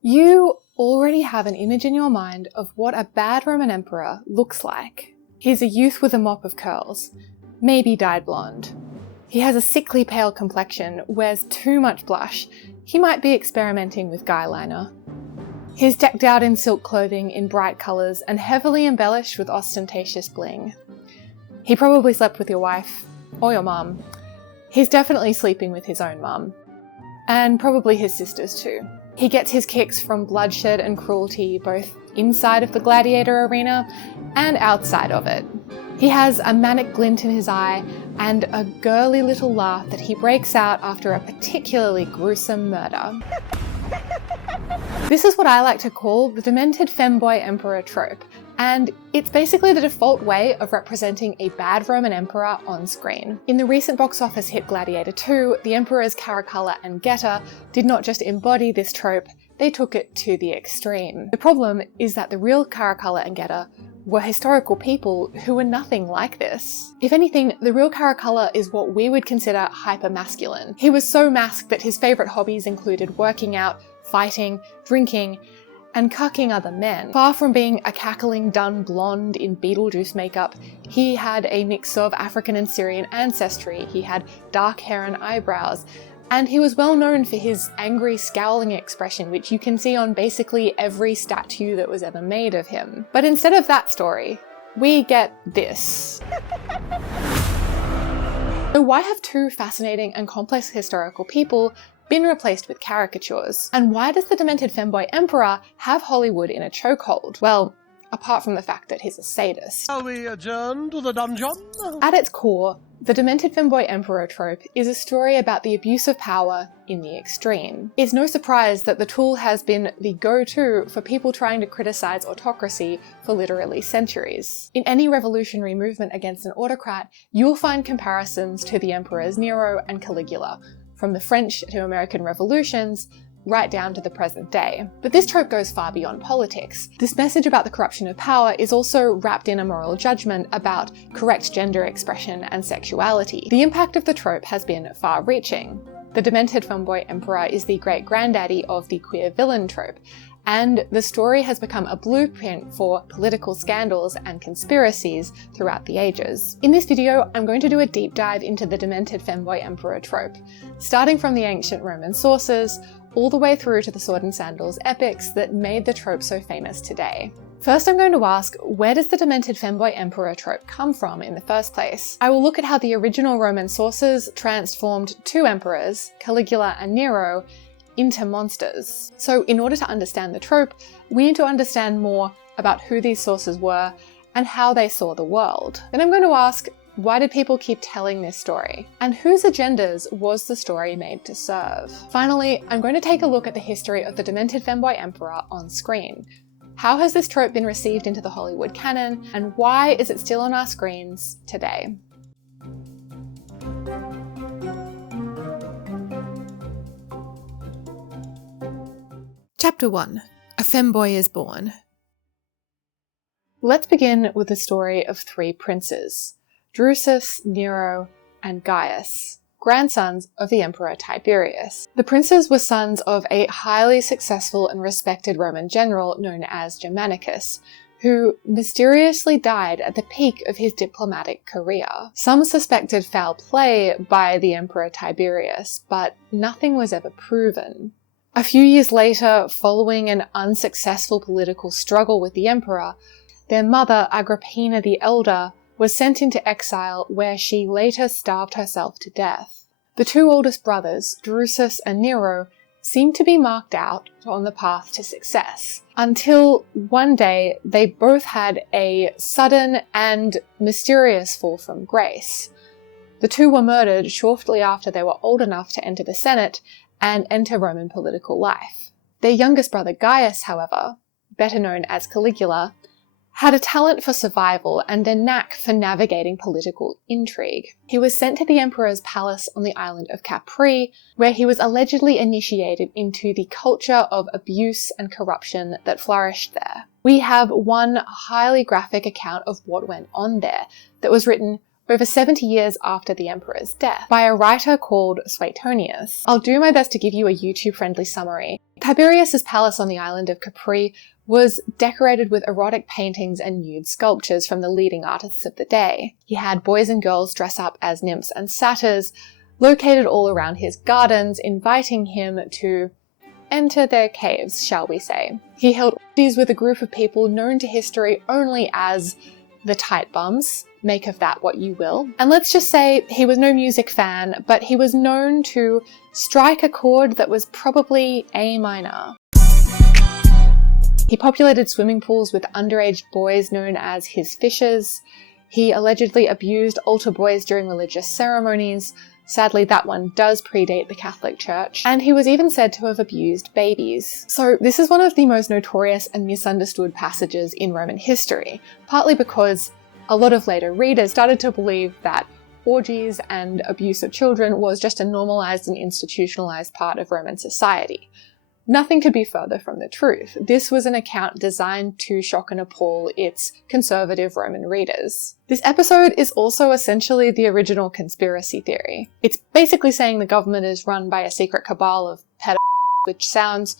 You already have an image in your mind of what a bad Roman emperor looks like. He's a youth with a mop of curls, maybe dyed blonde. He has a sickly pale complexion, wears too much blush. He might be experimenting with guy liner. He's decked out in silk clothing in bright colours and heavily embellished with ostentatious bling. He probably slept with your wife, or your mum. He's definitely sleeping with his own mum. And probably his sisters too. He gets his kicks from bloodshed and cruelty both inside of the Gladiator arena and outside of it. He has a manic glint in his eye and a girly little laugh that he breaks out after a particularly gruesome murder. This is what I like to call the Demented Femboy Emperor trope, and it's basically the default way of representing a bad Roman emperor on screen. In the recent box office hit Gladiator 2, the emperors Caracalla and Geta did not just embody this trope, they took it to the extreme. The problem is that the real Caracalla and Geta were historical people who were nothing like this. If anything, the real Caracalla is what we would consider hyper-masculine. He was so masked that his favourite hobbies included working out, fighting, drinking, and cucking other men. Far from being a cackling dun blonde in Beetlejuice makeup, he had a mix of African and Syrian ancestry, he had dark hair and eyebrows, and he was well known for his angry, scowling expression, which you can see on basically every statue that was ever made of him. But instead of that story, we get this. So why have two fascinating and complex historical people been replaced with caricatures? And why does the Demented Femboy Emperor have Hollywood in a chokehold? Well, apart from the fact that he's a sadist. Shall we adjourn to the dungeon? At its core, the Demented Femboy Emperor trope is a story about the abuse of power in the extreme. It's no surprise that the tool has been the go-to for people trying to criticize autocracy for literally centuries. In any revolutionary movement against an autocrat, you'll find comparisons to the emperors Nero and Caligula, from the French to American revolutions, right down to the present day. But this trope goes far beyond politics. This message about the corruption of power is also wrapped in a moral judgment about correct gender expression and sexuality. The impact of the trope has been far-reaching. The Demented Femboy Emperor is the great-granddaddy of the queer villain trope, and the story has become a blueprint for political scandals and conspiracies throughout the ages. In this video, I'm going to do a deep dive into the Demented Femboy Emperor trope, starting from the ancient Roman sources, all the way through to the Sword and Sandals epics that made the trope so famous today. First, I'm going to ask, where does the Demented Femboy Emperor trope come from in the first place? I will look at how the original Roman sources transformed two emperors, Caligula and Nero, into monsters. So in order to understand the trope, we need to understand more about who these sources were and how they saw the world. Then I'm going to ask, why did people keep telling this story? And whose agendas was the story made to serve? Finally, I'm going to take a look at the history of the Demented Femboy Emperor on screen. How has this trope been received into the Hollywood canon, and why is it still on our screens today? Chapter 1. A Femboy is Born. Let's begin with the story of three princes, Drusus, Nero, and Gaius, grandsons of the Emperor Tiberius. The princes were sons of a highly successful and respected Roman general known as Germanicus, who mysteriously died at the peak of his diplomatic career. Some suspected foul play by the Emperor Tiberius, but nothing was ever proven. A few years later, following an unsuccessful political struggle with the emperor, their mother, Agrippina the Elder, was sent into exile where she later starved herself to death. The two oldest brothers, Drusus and Nero, seemed to be marked out on the path to success, until one day they both had a sudden and mysterious fall from grace. The two were murdered shortly after they were old enough to enter the Senate and enter Roman political life. Their youngest brother Gaius, however, better known as Caligula, had a talent for survival and a knack for navigating political intrigue. He was sent to the emperor's palace on the island of Capri, where he was allegedly initiated into the culture of abuse and corruption that flourished there. We have one highly graphic account of what went on there that was written over 70 years after the emperor's death, by a writer called Suetonius. I'll do my best to give you a YouTube-friendly summary. Tiberius's palace on the island of Capri was decorated with erotic paintings and nude sculptures from the leading artists of the day. He had boys and girls dress up as nymphs and satyrs, located all around his gardens, inviting him to enter their caves, shall we say. He held orgies with a group of people known to history only as the tight bums. Make of that what you will. And let's just say he was no music fan, but he was known to strike a chord that was probably A minor. He populated swimming pools with underage boys known as his fishers. He allegedly abused altar boys during religious ceremonies. Sadly, that one does predate the Catholic Church. And he was even said to have abused babies. So this is one of the most notorious and misunderstood passages in Roman history, partly because a lot of later readers started to believe that orgies and abuse of children was just a normalized and institutionalized part of Roman society. Nothing could be further from the truth. This was an account designed to shock and appall its conservative Roman readers. This episode is also essentially the original conspiracy theory. It's basically saying the government is run by a secret cabal of pedophiles, which sounds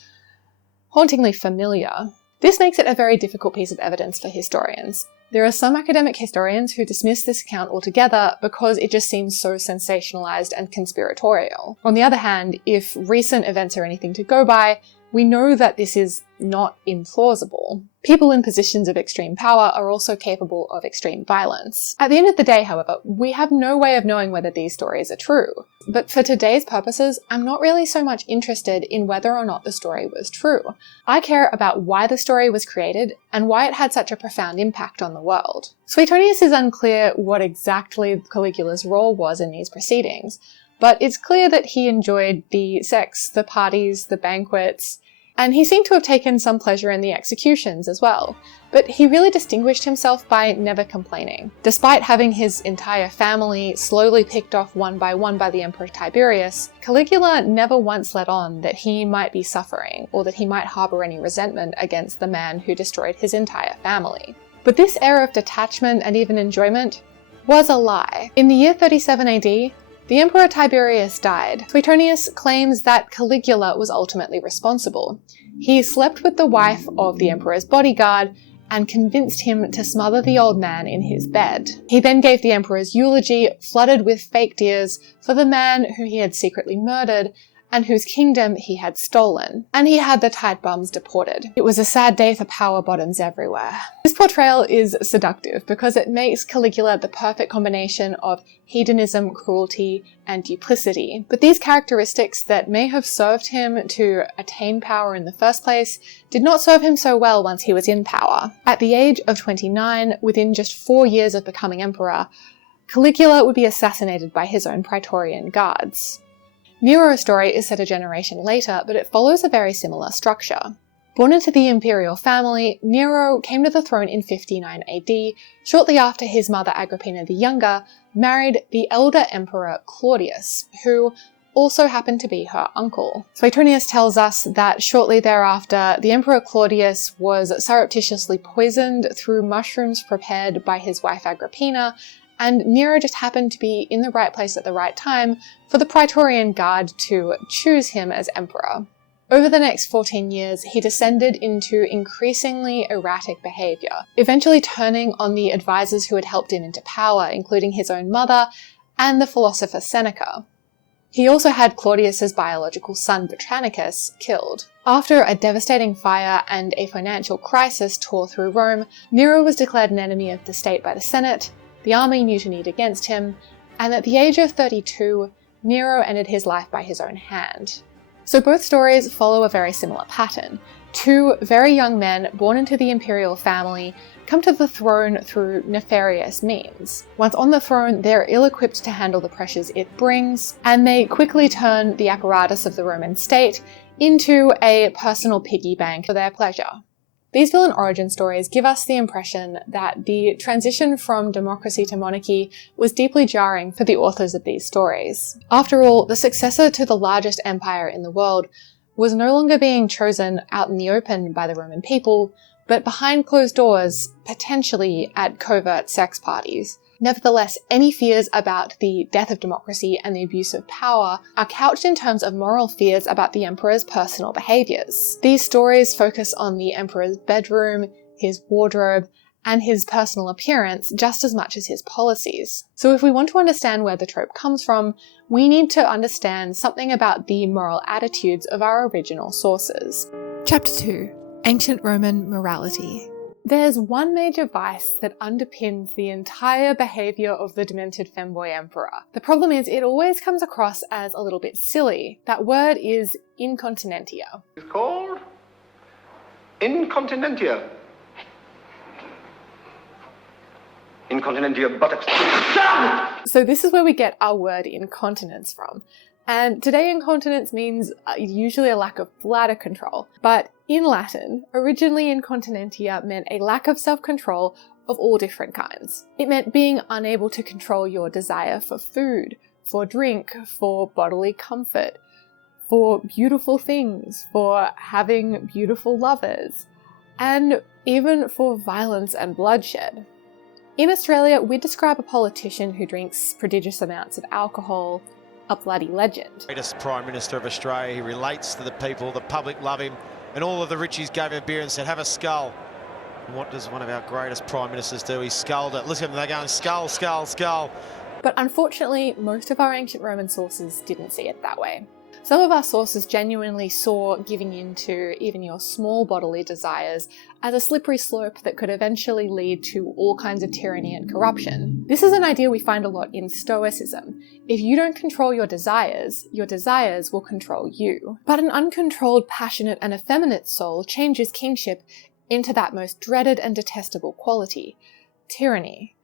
hauntingly familiar. This makes it a very difficult piece of evidence for historians. There are some academic historians who dismiss this account altogether because it just seems so sensationalized and conspiratorial. On the other hand, if recent events are anything to go by, we know that this is not implausible. People in positions of extreme power are also capable of extreme violence. At the end of the day, however, we have no way of knowing whether these stories are true. But for today's purposes, I'm not really so much interested in whether or not the story was true. I care about why the story was created and why it had such a profound impact on the world. Suetonius is unclear what exactly Caligula's role was in these proceedings, but it's clear that he enjoyed the sex, the parties, the banquets, and he seemed to have taken some pleasure in the executions as well. But he really distinguished himself by never complaining. Despite having his entire family slowly picked off one by the Emperor Tiberius, Caligula never once let on that he might be suffering or that he might harbour any resentment against the man who destroyed his entire family. But this air of detachment and even enjoyment was a lie. In the year 37 AD, the Emperor Tiberius died. Suetonius claims that Caligula was ultimately responsible. He slept with the wife of the emperor's bodyguard and convinced him to smother the old man in his bed. He then gave the emperor's eulogy, flooded with fake tears, for the man who he had secretly murdered and whose kingdom he had stolen. And he had the tight bums deported. It was a sad day for power bottoms everywhere. This portrayal is seductive because it makes Caligula the perfect combination of hedonism, cruelty, and duplicity. But these characteristics that may have served him to attain power in the first place did not serve him so well once he was in power. At the age of 29, within just 4 years of becoming emperor, Caligula would be assassinated by his own Praetorian guards. Nero's story is set a generation later, but it follows a very similar structure. Born into the imperial family, Nero came to the throne in 59 AD, shortly after his mother Agrippina the Younger married the elder emperor Claudius, who also happened to be her uncle. Suetonius tells us that shortly thereafter, the Emperor Claudius was surreptitiously poisoned through mushrooms prepared by his wife Agrippina, and Nero just happened to be in the right place at the right time for the Praetorian Guard to choose him as emperor. Over the next 14 years, he descended into increasingly erratic behaviour, eventually turning on the advisors who had helped him into power, including his own mother and the philosopher Seneca. He also had Claudius's biological son Britannicus killed. After a devastating fire and a financial crisis tore through Rome, Nero was declared an enemy of the state by the Senate, the army mutinied against him, and at the age of 32, Nero ended his life by his own hand. So both stories follow a very similar pattern. Two very young men born into the imperial family come to the throne through nefarious means. Once on the throne, they're ill-equipped to handle the pressures it brings, and they quickly turn the apparatus of the Roman state into a personal piggy bank for their pleasure. These villain origin stories give us the impression that the transition from democracy to monarchy was deeply jarring for the authors of these stories. After all, the successor to the largest empire in the world was no longer being chosen out in the open by the Roman people, but behind closed doors, potentially at covert sex parties. Nevertheless, any fears about the death of democracy and the abuse of power are couched in terms of moral fears about the emperor's personal behaviours. These stories focus on the emperor's bedroom, his wardrobe, and his personal appearance just as much as his policies. So if we want to understand where the trope comes from, we need to understand something about the moral attitudes of our original sources. Chapter 2. Ancient Roman Morality. There's one major vice that underpins the entire behaviour of the demented femboy emperor. The problem is it always comes across as a little bit silly. That word is Incontinentia. It's called Incontinentia. Incontinentia buttocks. So this is where we get our word incontinence from. And today incontinence means usually a lack of bladder control. But in Latin, originally incontinentia meant a lack of self-control of all different kinds. It meant being unable to control your desire for food, for drink, for bodily comfort, for beautiful things, for having beautiful lovers, and even for violence and bloodshed. In Australia, we describe a politician who drinks prodigious amounts of alcohol a bloody legend. Greatest Prime Minister of Australia, he relates to the people, the public love him, and all of the richies gave him a beer and said, have a skull. And what does one of our greatest Prime Ministers do? He sculled it. Listen, they're going skull, skull, skull. But unfortunately, most of our ancient Roman sources didn't see it that way. Some of our sources genuinely saw giving in to even your small bodily desires as a slippery slope that could eventually lead to all kinds of tyranny and corruption. This is an idea we find a lot in Stoicism. If you don't control your desires will control you. But an uncontrolled, passionate, and effeminate soul changes kingship into that most dreaded and detestable quality, tyranny.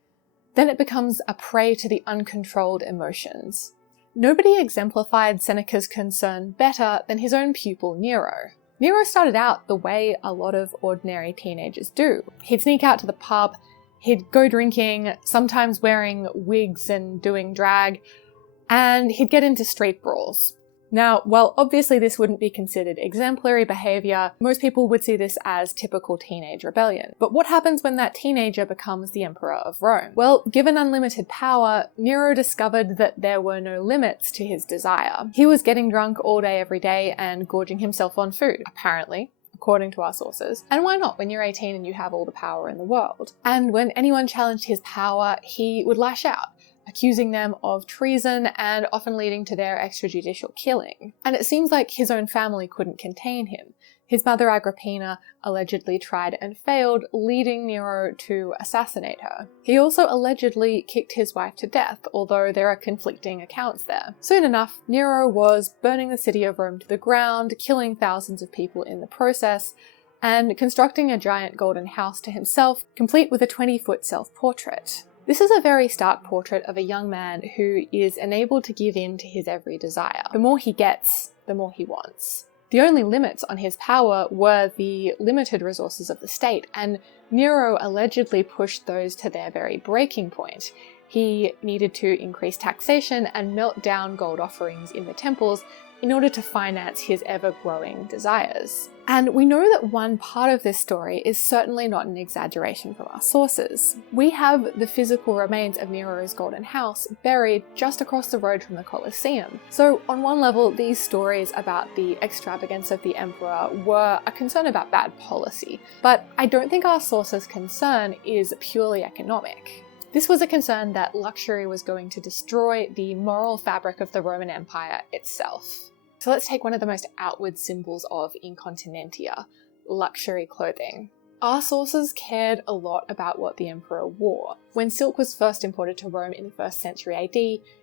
Then it becomes a prey to the uncontrolled emotions. Nobody exemplified Seneca's concern better than his own pupil Nero. Nero started out the way a lot of ordinary teenagers do. He'd sneak out to the pub, he'd go drinking, sometimes wearing wigs and doing drag, and he'd get into street brawls. Now, while obviously this wouldn't be considered exemplary behaviour, most people would see this as typical teenage rebellion. But what happens when that teenager becomes the emperor of Rome? Well, given unlimited power, Nero discovered that there were no limits to his desire. He was getting drunk all day every day and gorging himself on food, apparently, according to our sources. And why not when you're 18 and you have all the power in the world? And when anyone challenged his power, he would lash out, accusing them of treason and often leading to their extrajudicial killing. And it seems like his own family couldn't contain him. His mother Agrippina allegedly tried and failed, leading Nero to assassinate her. He also allegedly kicked his wife to death, although there are conflicting accounts there. Soon enough, Nero was burning the city of Rome to the ground, killing thousands of people in the process, and constructing a giant golden house to himself, complete with a 20-foot self-portrait. This is a very stark portrait of a young man who is enabled to give in to his every desire. The more he gets, the more he wants. The only limits on his power were the limited resources of the state, and Nero allegedly pushed those to their very breaking point. He needed to increase taxation and melt down gold offerings in the temples in order to finance his ever-growing desires. And we know that one part of this story is certainly not an exaggeration from our sources. We have the physical remains of Nero's golden house buried just across the road from the Colosseum. So on one level, these stories about the extravagance of the emperor were a concern about bad policy. But I don't think our sources' concern is purely economic. This was a concern that luxury was going to destroy the moral fabric of the Roman Empire itself. So let's take one of the most outward symbols of Incontinentia, luxury clothing. Our sources cared a lot about what the emperor wore. When silk was first imported to Rome in the 1st century AD,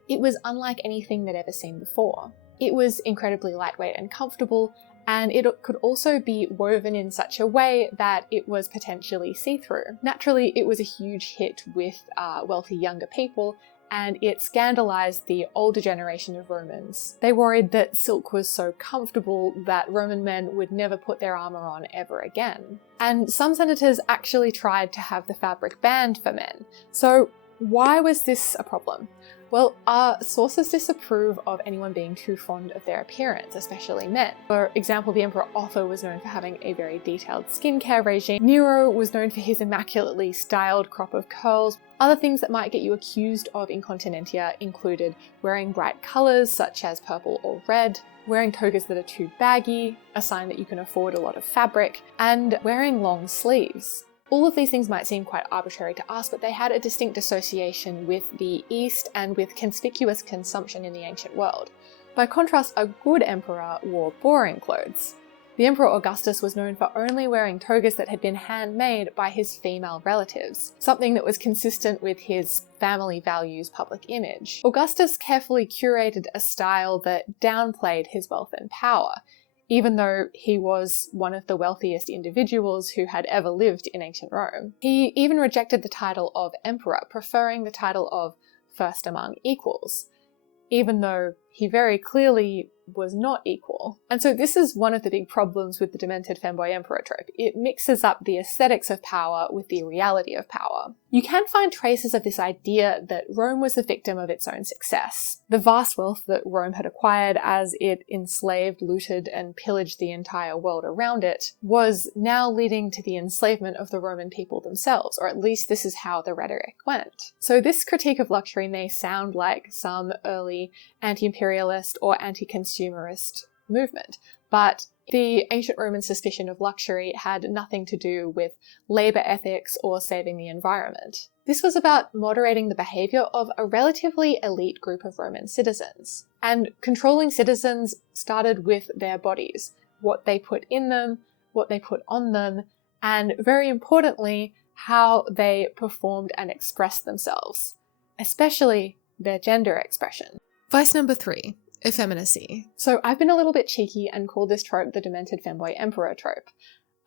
it was unlike anything they'd ever seen before. It was incredibly lightweight and comfortable, and it could also be woven in such a way that it was potentially see-through. Naturally, it was a huge hit with wealthy younger people, and it scandalized the older generation of Romans. They worried that silk was so comfortable that Roman men would never put their armor on ever again. And some senators actually tried to have the fabric banned for men. So why was this a problem? Well, our sources disapprove of anyone being too fond of their appearance, especially men. For example, the Emperor Otho was known for having a very detailed skincare regime. Nero was known for his immaculately styled crop of curls. Other things that might get you accused of incontinentia included wearing bright colours such as purple or red, wearing togas that are too baggy, a sign that you can afford a lot of fabric, and wearing long sleeves. All of these things might seem quite arbitrary to us, but they had a distinct association with the East and with conspicuous consumption in the ancient world. By contrast, a good emperor wore boring clothes. The Emperor Augustus was known for only wearing togas that had been handmade by his female relatives, something that was consistent with his family values public image. Augustus carefully curated a style that downplayed his wealth and power, even though he was one of the wealthiest individuals who had ever lived in ancient Rome. He even rejected the title of emperor, preferring the title of first among equals, even though he very clearly was not equal. And so this is one of the big problems with the demented femboy emperor trope. It mixes up the aesthetics of power with the reality of power. You can find traces of this idea that Rome was the victim of its own success. The vast wealth that Rome had acquired as it enslaved, looted, and pillaged the entire world around it was now leading to the enslavement of the Roman people themselves, or at least this is how the rhetoric went. So this critique of luxury may sound like some early anti-imperialist or anti-consumerist movement, but the ancient Roman suspicion of luxury had nothing to do with labour ethics or saving the environment. This was about moderating the behaviour of a relatively elite group of Roman citizens. And controlling citizens started with their bodies, what they put in them, what they put on them, and very importantly, how they performed and expressed themselves, especially their gender expression. Vice number 3. Effeminacy. So I've been a little bit cheeky and called this trope the demented femboy emperor trope.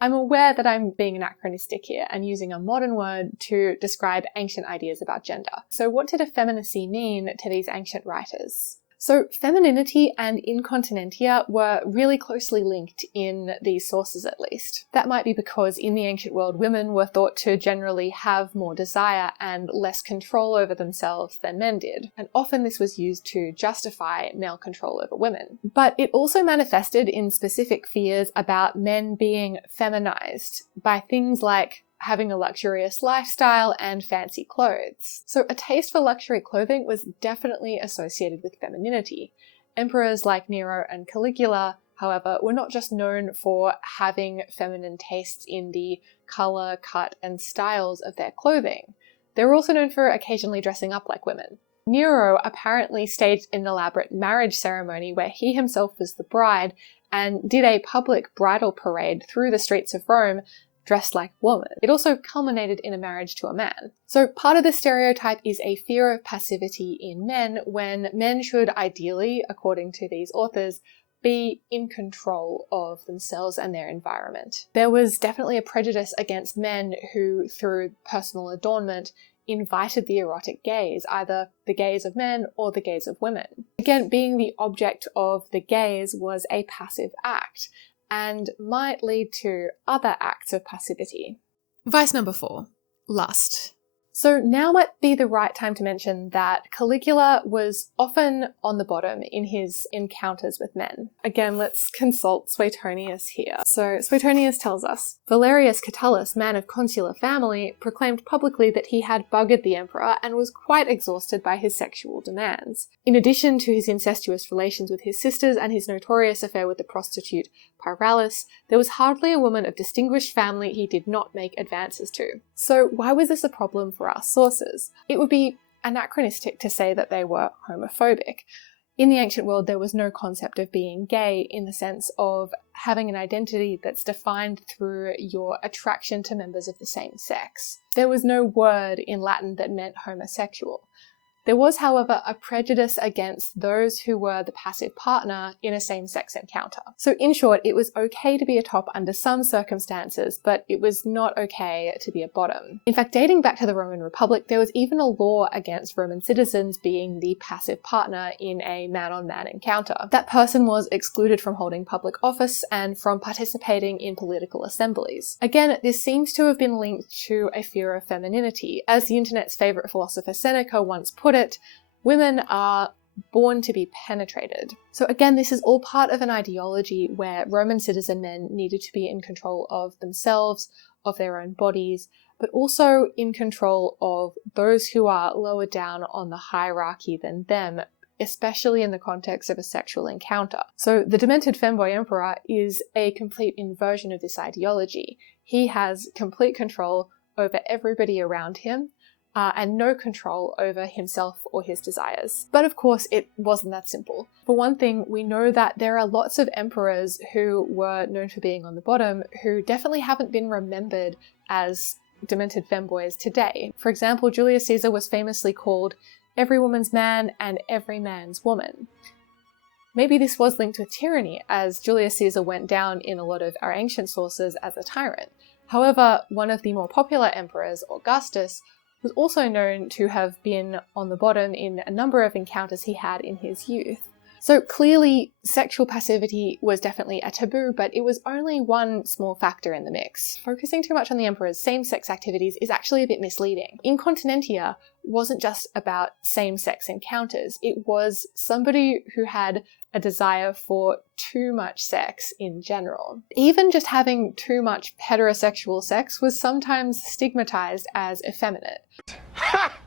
I'm aware that I'm being anachronistic here and using a modern word to describe ancient ideas about gender. So what did effeminacy mean to these ancient writers? So femininity and incontinentia were really closely linked in these sources at least. That might be because in the ancient world women were thought to generally have more desire and less control over themselves than men did, and often this was used to justify male control over women. But it also manifested in specific fears about men being feminized by things like having a luxurious lifestyle and fancy clothes. So a taste for luxury clothing was definitely associated with femininity. Emperors like Nero and Caligula, however, were not just known for having feminine tastes in the colour, cut, and styles of their clothing. They were also known for occasionally dressing up like women. Nero apparently staged an elaborate marriage ceremony where he himself was the bride and did a public bridal parade through the streets of Rome dressed like a woman. It also culminated in a marriage to a man. So part of the stereotype is a fear of passivity in men when men should ideally, according to these authors, be in control of themselves and their environment. There was definitely a prejudice against men who, through personal adornment, invited the erotic gaze, either the gaze of men or the gaze of women. Again, being the object of the gaze was a passive act, and might lead to other acts of passivity. Vice number 4. Lust. So now might be the right time to mention that Caligula was often on the bottom in his encounters with men. Again, let's consult Suetonius here. So Suetonius tells us, Valerius Catullus, man of consular family, proclaimed publicly that he had buggered the emperor and was quite exhausted by his sexual demands. In addition to his incestuous relations with his sisters and his notorious affair with the prostitute Pyralis, there was hardly a woman of distinguished family he did not make advances to. So why was this a problem for our sources? It would be anachronistic to say that they were homophobic. In the ancient world, there was no concept of being gay in the sense of having an identity that's defined through your attraction to members of the same sex. There was no word in Latin that meant homosexual. There was, however, a prejudice against those who were the passive partner in a same-sex encounter. So in short, it was okay to be a top under some circumstances, but it was not okay to be a bottom. In fact, dating back to the Roman Republic, there was even a law against Roman citizens being the passive partner in a man-on-man encounter. That person was excluded from holding public office and from participating in political assemblies. Again, this seems to have been linked to a fear of femininity. As the internet's favourite philosopher Seneca once put it, Women are born to be penetrated. So again, this is all part of an ideology where Roman citizen men needed to be in control of themselves, of their own bodies, but also in control of those who are lower down on the hierarchy than them, especially in the context of a sexual encounter. So the demented femboy emperor is a complete inversion of this ideology. He has complete control over everybody around him, and no control over himself or his desires. But of course, it wasn't that simple. For one thing, we know that there are lots of emperors who were known for being on the bottom who definitely haven't been remembered as demented femboys today. For example, Julius Caesar was famously called every woman's man and every man's woman. Maybe this was linked with tyranny, as Julius Caesar went down in a lot of our ancient sources as a tyrant. However, one of the more popular emperors, Augustus, was also known to have been on the bottom in a number of encounters he had in his youth. So clearly, sexual passivity was definitely a taboo, but it was only one small factor in the mix. Focusing too much on the emperor's same-sex activities is actually a bit misleading. Incontinentia wasn't just about same-sex encounters, it was somebody who had a desire for too much sex in general. Even just having too much heterosexual sex was sometimes stigmatized as effeminate. Ha!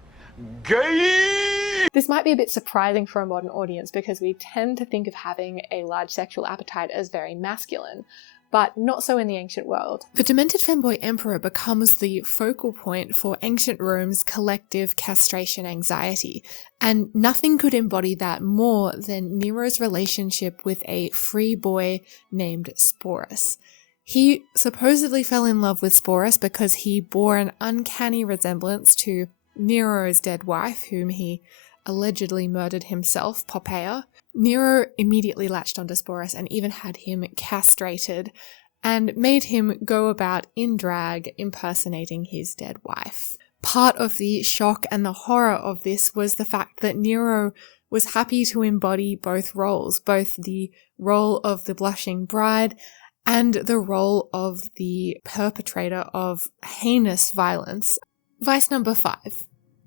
Gay! This might be a bit surprising for a modern audience because we tend to think of having a large sexual appetite as very masculine, but not so in the ancient world. The demented femboy emperor becomes the focal point for ancient Rome's collective castration anxiety, and nothing could embody that more than Nero's relationship with a free boy named Sporus. He supposedly fell in love with Sporus because he bore an uncanny resemblance to Nero's dead wife, whom he allegedly murdered himself, Poppaea. Nero immediately latched onto Sporus and even had him castrated and made him go about in drag impersonating his dead wife. Part of the shock and the horror of this was the fact that Nero was happy to embody both roles, both the role of the blushing bride and the role of the perpetrator of heinous violence. Vice number 5,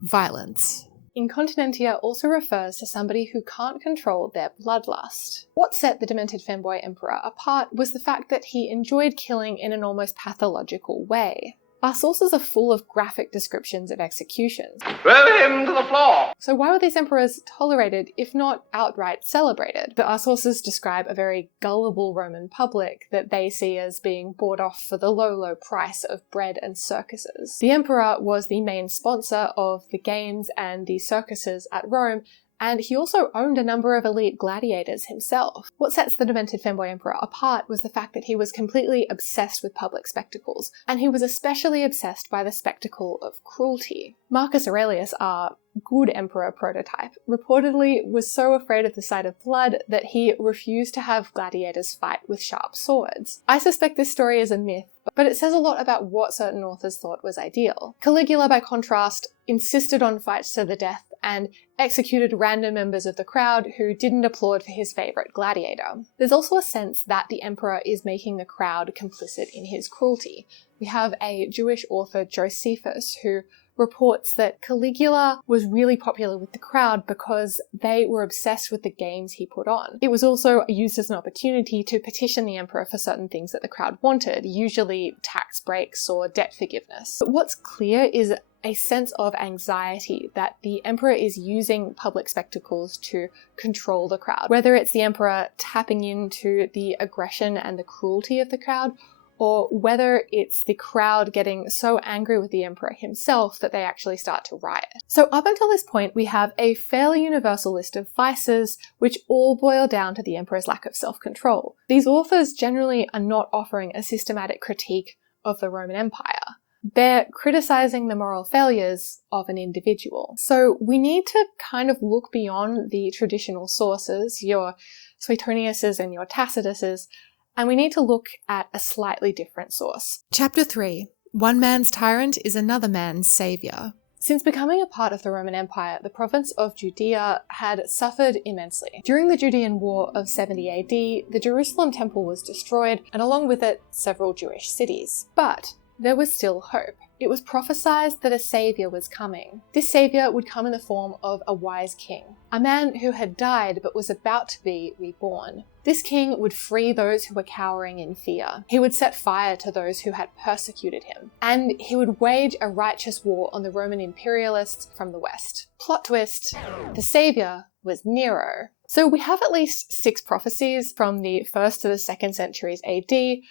violence. Incontinentia also refers to somebody who can't control their bloodlust. What set the demented femboy emperor apart was the fact that he enjoyed killing in an almost pathological way. Our sources are full of graphic descriptions of executions. Throw him to the floor! So why were these emperors tolerated, if not outright celebrated? Our sources describe a very gullible Roman public that they see as being bought off for the low price of bread and circuses. The emperor was the main sponsor of the games and the circuses at Rome, and he also owned a number of elite gladiators himself. What sets the demented femboy emperor apart was the fact that he was completely obsessed with public spectacles, and he was especially obsessed by the spectacle of cruelty. Marcus Aurelius, our good emperor prototype, reportedly was so afraid of the sight of blood that he refused to have gladiators fight with sharp swords. I suspect this story is a myth, but it says a lot about what certain authors thought was ideal. Caligula, by contrast, insisted on fights to the death and executed random members of the crowd who didn't applaud for his favourite gladiator. There's also a sense that the emperor is making the crowd complicit in his cruelty. We have a Jewish author, Josephus, who reports that Caligula was really popular with the crowd because they were obsessed with the games he put on. It was also used as an opportunity to petition the emperor for certain things that the crowd wanted, usually tax breaks or debt forgiveness. But what's clear is a sense of anxiety that the emperor is using public spectacles to control the crowd. Whether it's the emperor tapping into the aggression and the cruelty of the crowd, or whether it's the crowd getting so angry with the emperor himself that they actually start to riot. So up until this point, we have a fairly universal list of vices, which all boil down to the emperor's lack of self-control. These authors generally are not offering a systematic critique of the Roman Empire. They're criticizing the moral failures of an individual. So we need to kind of look beyond the traditional sources, your Suetoniuses and your Tacituses, and we need to look at a slightly different source. Chapter 3. One man's tyrant is another man's saviour. Since becoming a part of the Roman Empire, the province of Judea had suffered immensely. During the Judean War of 70 AD, the Jerusalem temple was destroyed, and along with it, several Jewish cities. But there was still hope. It was prophesied that a saviour was coming. This saviour would come in the form of a wise king, a man who had died but was about to be reborn. This king would free those who were cowering in fear. He would set fire to those who had persecuted him, and he would wage a righteous war on the Roman imperialists from the west. Plot twist, the saviour was Nero. So we have at least 6 prophecies from the 1st to the 2nd centuries AD,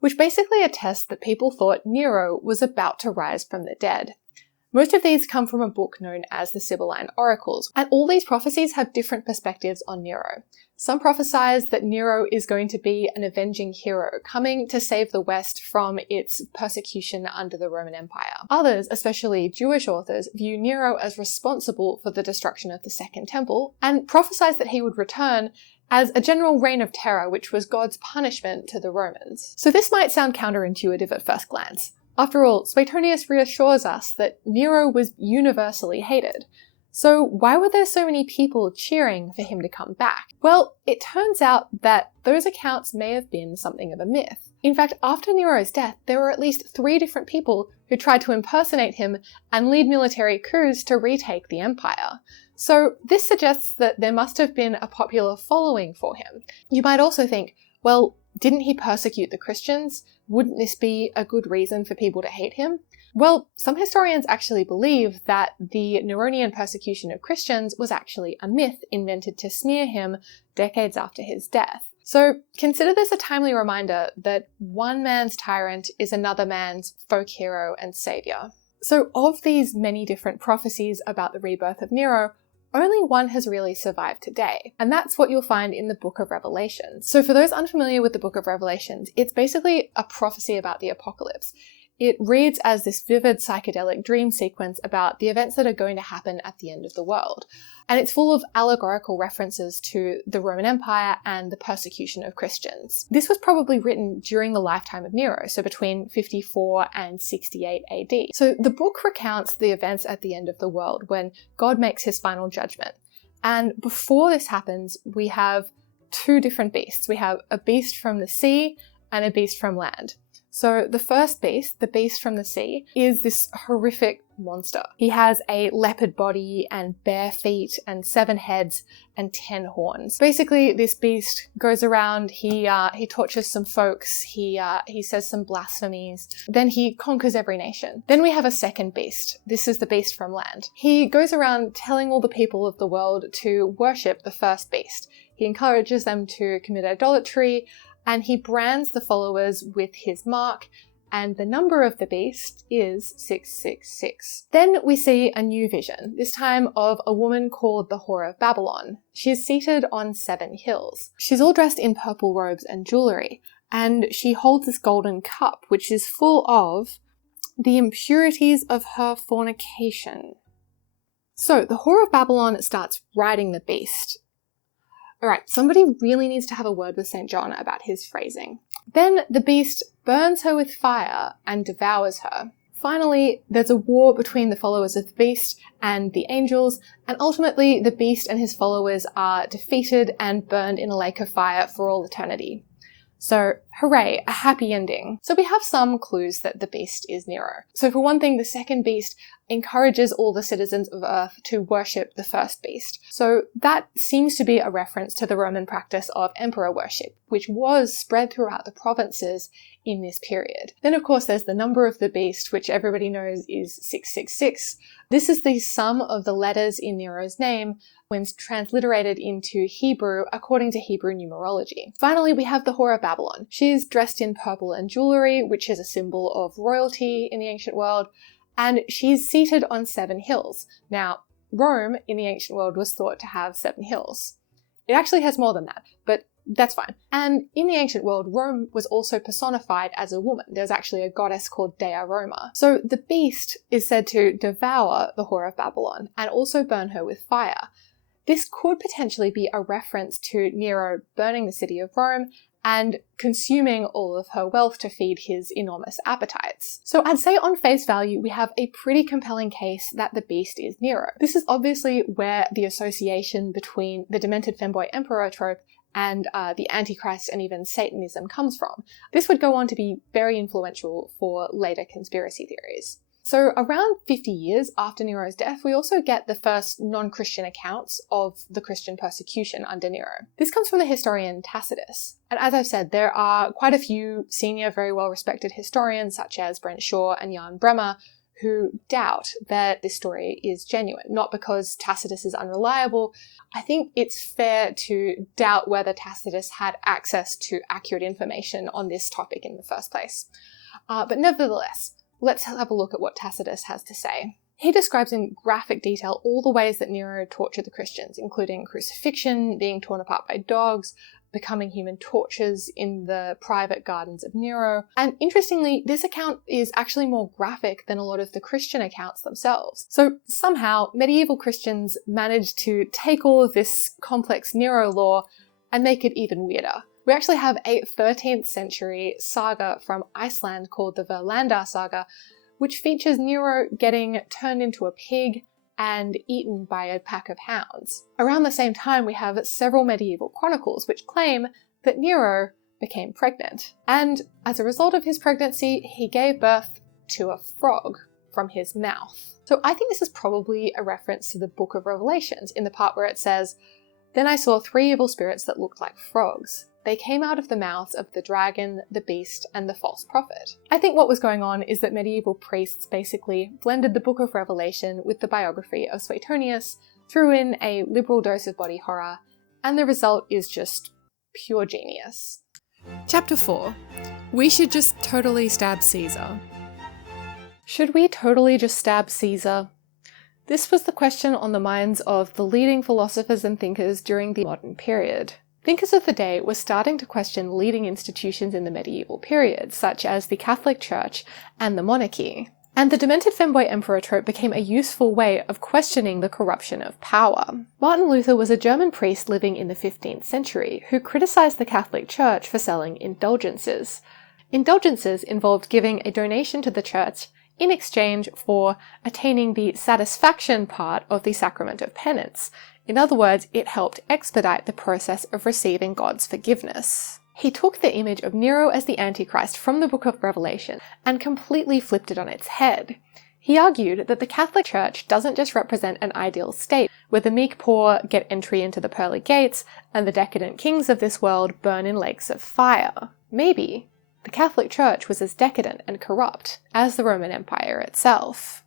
which basically attest that people thought Nero was about to rise from the dead. Most of these come from a book known as the Sibylline Oracles, and all these prophecies have different perspectives on Nero. Some prophesize that Nero is going to be an avenging hero, coming to save the West from its persecution under the Roman Empire. Others, especially Jewish authors, view Nero as responsible for the destruction of the Second Temple, and prophesize that he would return as a general reign of terror, which was God's punishment to the Romans. So this might sound counterintuitive at first glance. After all, Suetonius reassures us that Nero was universally hated. So why were there so many people cheering for him to come back? Well, it turns out that those accounts may have been something of a myth. In fact, after Nero's death, there were at least 3 different people who tried to impersonate him and lead military coups to retake the empire. So this suggests that there must have been a popular following for him. You might also think, well, didn't he persecute the Christians? Wouldn't this be a good reason for people to hate him? Well, some historians actually believe that the Neronian persecution of Christians was actually a myth invented to smear him decades after his death. So consider this a timely reminder that one man's tyrant is another man's folk hero and saviour. So of these many different prophecies about the rebirth of Nero, only one has really survived today, and that's what you'll find in the Book of Revelations. So for those unfamiliar with the Book of Revelations, it's basically a prophecy about the apocalypse. It reads as this vivid psychedelic dream sequence about the events that are going to happen at the end of the world. And it's full of allegorical references to the Roman Empire and the persecution of Christians. This was probably written during the lifetime of Nero, so between 54 and 68 AD. So the book recounts the events at the end of the world when God makes his final judgment. And before this happens, we have 2 different beasts. We have a beast from the sea and a beast from land. So the first beast, the beast from the sea, is this horrific monster. He has a leopard body and bare feet and 7 heads and 10 horns. Basically, this beast goes around, he tortures some folks, he says some blasphemies, then he conquers every nation. Then we have a second beast. This is the beast from land. He goes around telling all the people of the world to worship the first beast. He encourages them to commit idolatry, and he brands the followers with his mark, and the number of the beast is 666. Then we see a new vision, this time of a woman called the Whore of Babylon. She is seated on 7 hills. She's all dressed in purple robes and jewellery, and she holds this golden cup, which is full of the impurities of her fornication. So the Whore of Babylon starts riding the beast. Alright, somebody really needs to have a word with St. John about his phrasing. Then the beast burns her with fire and devours her. Finally, there's a war between the followers of the beast and the angels, and ultimately the beast and his followers are defeated and burned in a lake of fire for all eternity. So, hooray, a happy ending. So we have some clues that the beast is Nero. So for one thing, the second beast encourages all the citizens of Earth to worship the first beast. So that seems to be a reference to the Roman practice of emperor worship, which was spread throughout the provinces in this period. Then of course there's the number of the beast, which everybody knows is 666. This is the sum of the letters in Nero's name when transliterated into Hebrew according to Hebrew numerology. Finally, we have the Whore of Babylon. She's dressed in purple and jewellery, which is a symbol of royalty in the ancient world, and she's seated on 7 hills. Now, Rome in the ancient world was thought to have 7 hills. It actually has more than that, but that's fine. And in the ancient world, Rome was also personified as a woman. There's actually a goddess called Dea Roma. So the beast is said to devour the Whore of Babylon and also burn her with fire. This could potentially be a reference to Nero burning the city of Rome and consuming all of her wealth to feed his enormous appetites. So I'd say on face value, we have a pretty compelling case that the beast is Nero. This is obviously where the association between the Demented Femboy Emperor trope and the Antichrist and even Satanism comes from. This would go on to be very influential for later conspiracy theories. So around 50 years after Nero's death, we also get the first non-Christian accounts of the Christian persecution under Nero. This comes from the historian Tacitus. And as I've said, there are quite a few senior, very well-respected historians, such as Blanshard and Jan Bremer, who doubt that this story is genuine, not because Tacitus is unreliable. I think it's fair to doubt whether Tacitus had access to accurate information on this topic in the first place. But nevertheless, let's have a look at what Tacitus has to say. He describes in graphic detail all the ways that Nero tortured the Christians, including crucifixion, being torn apart by dogs, becoming human torches in the private gardens of Nero. And interestingly, this account is actually more graphic than a lot of the Christian accounts themselves. So somehow, medieval Christians managed to take all of this complex Nero lore and make it even weirder. We actually have a 13th century saga from Iceland called the Verlandar saga, which features Nero getting turned into a pig and eaten by a pack of hounds. Around the same time, we have several medieval chronicles which claim that Nero became pregnant. And as a result of his pregnancy, he gave birth to a frog from his mouth. So I think this is probably a reference to the Book of Revelations in the part where it says, "Then I saw 3 evil spirits that looked like frogs. They came out of the mouths of the dragon, the beast, and the false prophet." I think what was going on is that medieval priests basically blended the Book of Revelation with the biography of Suetonius, threw in a liberal dose of body horror, and the result is just pure genius. Chapter 4. We should just totally stab Caesar. Should we totally just stab Caesar? This was the question on the minds of the leading philosophers and thinkers during the modern period. Thinkers of the day were starting to question leading institutions in the medieval period, such as the Catholic Church and the monarchy. And the demented Femboy emperor trope became a useful way of questioning the corruption of power. Martin Luther was a German priest living in the 15th century who criticized the Catholic Church for selling indulgences. Indulgences involved giving a donation to the church in exchange for attaining the satisfaction part of the sacrament of penance. In other words, it helped expedite the process of receiving God's forgiveness. He took the image of Nero as the Antichrist from the Book of Revelation and completely flipped it on its head. He argued that the Catholic Church doesn't just represent an ideal state where the meek poor get entry into the pearly gates and the decadent kings of this world burn in lakes of fire. Maybe the Catholic Church was as decadent and corrupt as the Roman Empire itself.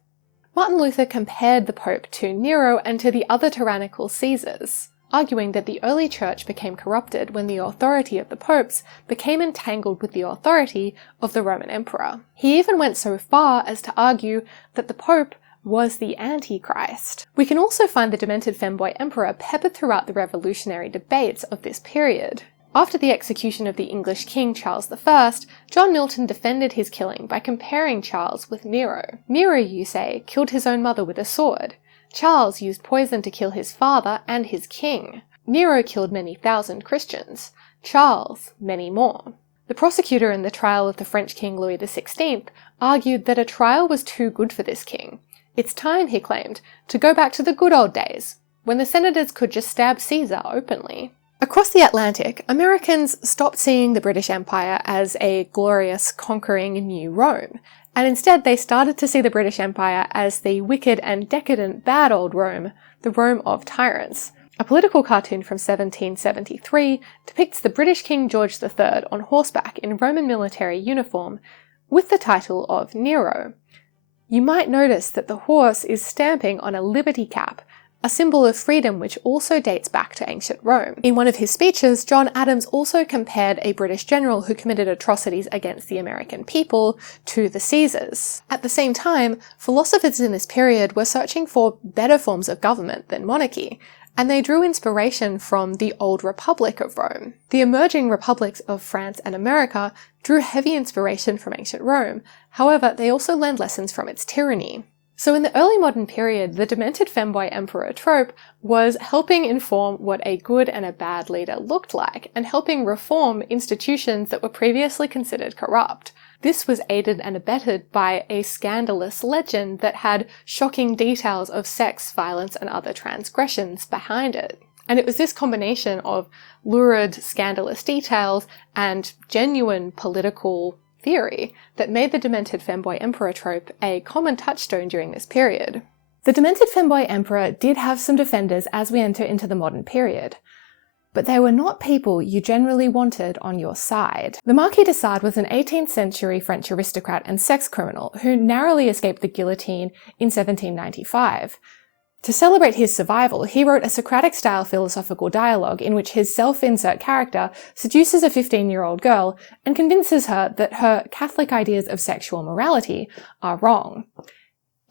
Martin Luther compared the Pope to Nero and to the other tyrannical Caesars, arguing that the early church became corrupted when the authority of the popes became entangled with the authority of the Roman emperor. He even went so far as to argue that the Pope was the Antichrist. We can also find the demented Femboy emperor peppered throughout the revolutionary debates of this period. After the execution of the English king Charles I, John Milton defended his killing by comparing Charles with Nero. Nero, you say, killed his own mother with a sword. Charles used poison to kill his father and his king. Nero killed many thousand Christians. Charles, many more. The prosecutor in the trial of the French king Louis XVI argued that a trial was too good for this king. It's time, he claimed, to go back to the good old days, when the senators could just stab Caesar openly. Across the Atlantic, Americans stopped seeing the British Empire as a glorious, conquering new Rome, and instead they started to see the British Empire as the wicked and decadent bad old Rome, the Rome of tyrants. A political cartoon from 1773 depicts the British King George III on horseback in Roman military uniform, with the title of Nero. You might notice that the horse is stamping on a liberty cap, a symbol of freedom which also dates back to ancient Rome. In one of his speeches, John Adams also compared a British general who committed atrocities against the American people to the Caesars. At the same time, philosophers in this period were searching for better forms of government than monarchy, and they drew inspiration from the old Republic of Rome. The emerging republics of France and America drew heavy inspiration from ancient Rome, however, they also learned lessons from its tyranny. So in the early modern period, the demented Femboy emperor trope was helping inform what a good and a bad leader looked like, and helping reform institutions that were previously considered corrupt. This was aided and abetted by a scandalous legend that had shocking details of sex, violence, and other transgressions behind it. And it was this combination of lurid, scandalous details and genuine political theory that made the demented femboy emperor trope a common touchstone during this period. The demented femboy emperor did have some defenders as we enter into the modern period, but they were not people you generally wanted on your side. The Marquis de Sade was an 18th century French aristocrat and sex criminal who narrowly escaped the guillotine in 1795. To celebrate his survival, he wrote a Socratic-style philosophical dialogue in which his self-insert character seduces a 15-year-old girl and convinces her that her Catholic ideas of sexual morality are wrong.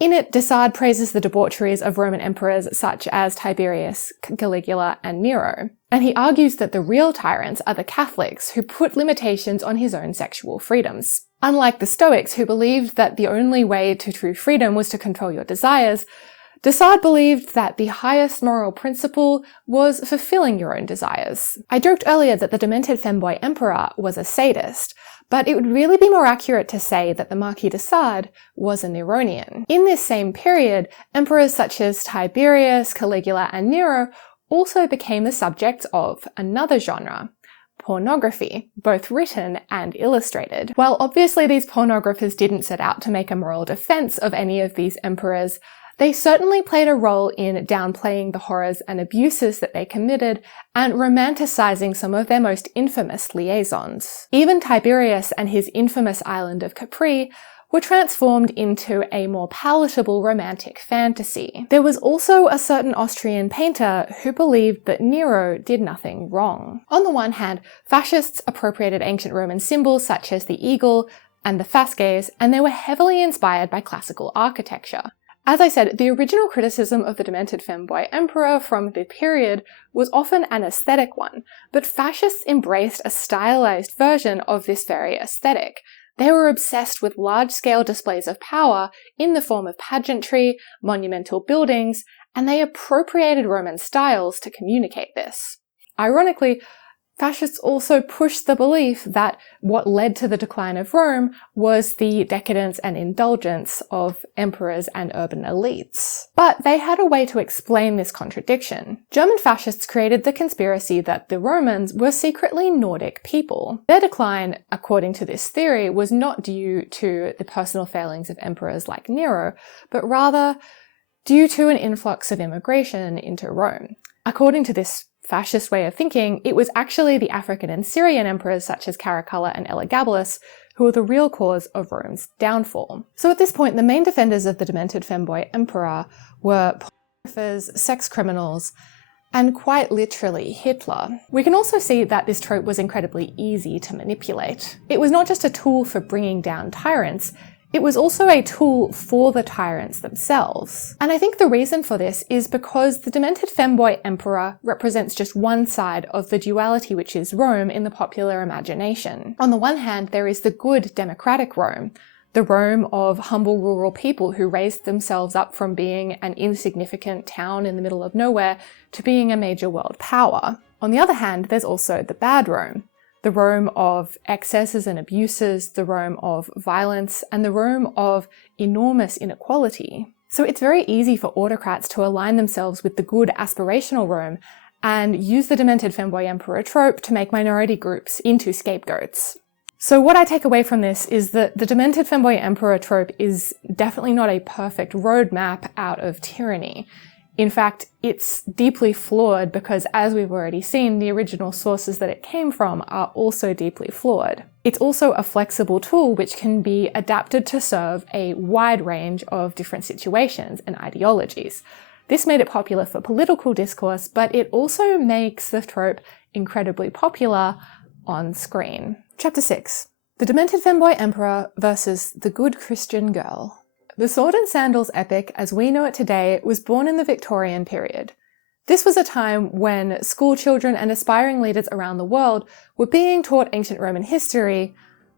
In it, de Sade praises the debaucheries of Roman emperors such as Tiberius, Caligula, and Nero, and he argues that the real tyrants are the Catholics who put limitations on his own sexual freedoms. Unlike the Stoics, who believed that the only way to true freedom was to control your desires, de Sade believed that the highest moral principle was fulfilling your own desires. I joked earlier that the demented femboy emperor was a sadist, but it would really be more accurate to say that the Marquis de Sade was a Neronian. In this same period, emperors such as Tiberius, Caligula, and Nero also became the subjects of another genre, pornography, both written and illustrated. While obviously these pornographers didn't set out to make a moral defense of any of these emperors, they certainly played a role in downplaying the horrors and abuses that they committed and romanticizing some of their most infamous liaisons. Even Tiberius and his infamous island of Capri were transformed into a more palatable romantic fantasy. There was also a certain Austrian painter who believed that Nero did nothing wrong. On the one hand, fascists appropriated ancient Roman symbols such as the eagle and the fasces, and they were heavily inspired by classical architecture. As I said, the original criticism of the demented femboy emperor from the period was often an aesthetic one, but fascists embraced a stylized version of this very aesthetic. They were obsessed with large-scale displays of power in the form of pageantry, monumental buildings, and they appropriated Roman styles to communicate this. Ironically, fascists also pushed the belief that what led to the decline of Rome was the decadence and indulgence of emperors and urban elites. But they had a way to explain this contradiction. German fascists created the conspiracy that the Romans were secretly Nordic people. Their decline, according to this theory, was not due to the personal failings of emperors like Nero, but rather due to an influx of immigration into Rome. According to this fascist way of thinking, it was actually the African and Syrian emperors such as Caracalla and Elagabalus who were the real cause of Rome's downfall. So at this point, the main defenders of the demented femboy emperor were pornographers, sex criminals, and quite literally Hitler. We can also see that this trope was incredibly easy to manipulate. It was not just a tool for bringing down tyrants, it was also a tool for the tyrants themselves. And I think the reason for this is because the demented femboy emperor represents just one side of the duality which is Rome in the popular imagination. On the one hand, there is the good democratic Rome, the Rome of humble rural people who raised themselves up from being an insignificant town in the middle of nowhere to being a major world power. On the other hand, there's also the bad Rome, the Rome of excesses and abuses, the Rome of violence, and the Rome of enormous inequality. So it's very easy for autocrats to align themselves with the good aspirational Rome and use the demented femboy emperor trope to make minority groups into scapegoats. So what I take away from this is that the demented femboy emperor trope is definitely not a perfect roadmap out of tyranny. In fact, it's deeply flawed because, as we've already seen, the original sources that it came from are also deeply flawed. It's also a flexible tool which can be adapted to serve a wide range of different situations and ideologies. This made it popular for political discourse, but it also makes the trope incredibly popular on screen. Chapter 6. The Demented Femboy Emperor versus the Good Christian Girl. The Sword and Sandals epic, as we know it today, was born in the Victorian period. This was a time when school children and aspiring leaders around the world were being taught ancient Roman history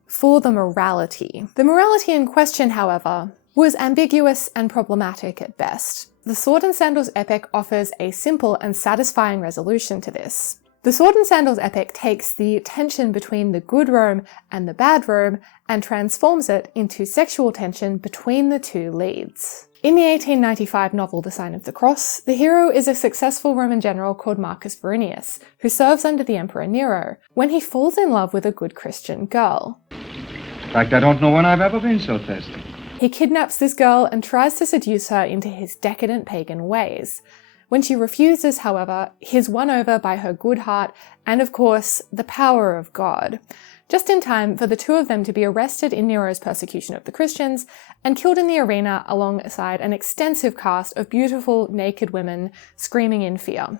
for the morality. The morality in question, however, was ambiguous and problematic at best. The Sword and Sandals epic offers a simple and satisfying resolution to this. The Sword and Sandals epic takes the tension between the good Rome and the bad Rome and transforms it into sexual tension between the two leads. In the 1895 novel The Sign of the Cross, the hero is a successful Roman general called Marcus Verinius, who serves under the Emperor Nero, when he falls in love with a good Christian girl. In fact, I don't know when I've ever been so thirsty. He kidnaps this girl and tries to seduce her into his decadent pagan ways. When she refuses, however, he's won over by her good heart and, of course, the power of God, just in time for the two of them to be arrested in Nero's persecution of the Christians and killed in the arena alongside an extensive cast of beautiful, naked women screaming in fear.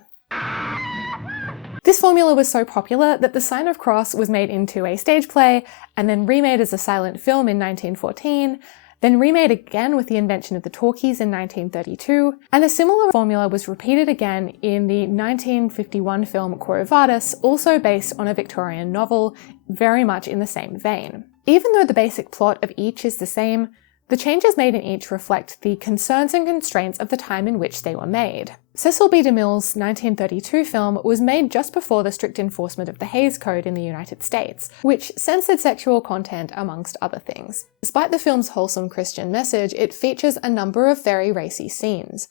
This formula was so popular that The Sign of Cross was made into a stage play and then remade as a silent film in 1914, then remade again with the invention of the talkies in 1932, and a similar formula was repeated again in the 1951 film Quo Vadis, also based on a Victorian novel, very much in the same vein. Even though the basic plot of each is the same, the changes made in each reflect the concerns and constraints of the time in which they were made. Cecil B. DeMille's 1932 film was made just before the strict enforcement of the Hays Code in the United States, which censored sexual content amongst other things. Despite the film's wholesome Christian message, it features a number of very racy scenes.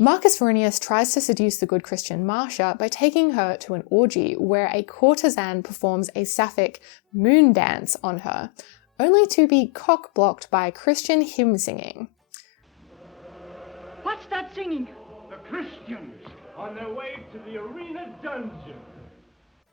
Marcus Verinius tries to seduce the good Christian Marcia by taking her to an orgy where a courtesan performs a sapphic moon dance on her, only to be cock-blocked by Christian hymn singing. What's that singing? The Christians on their way to the arena dungeon.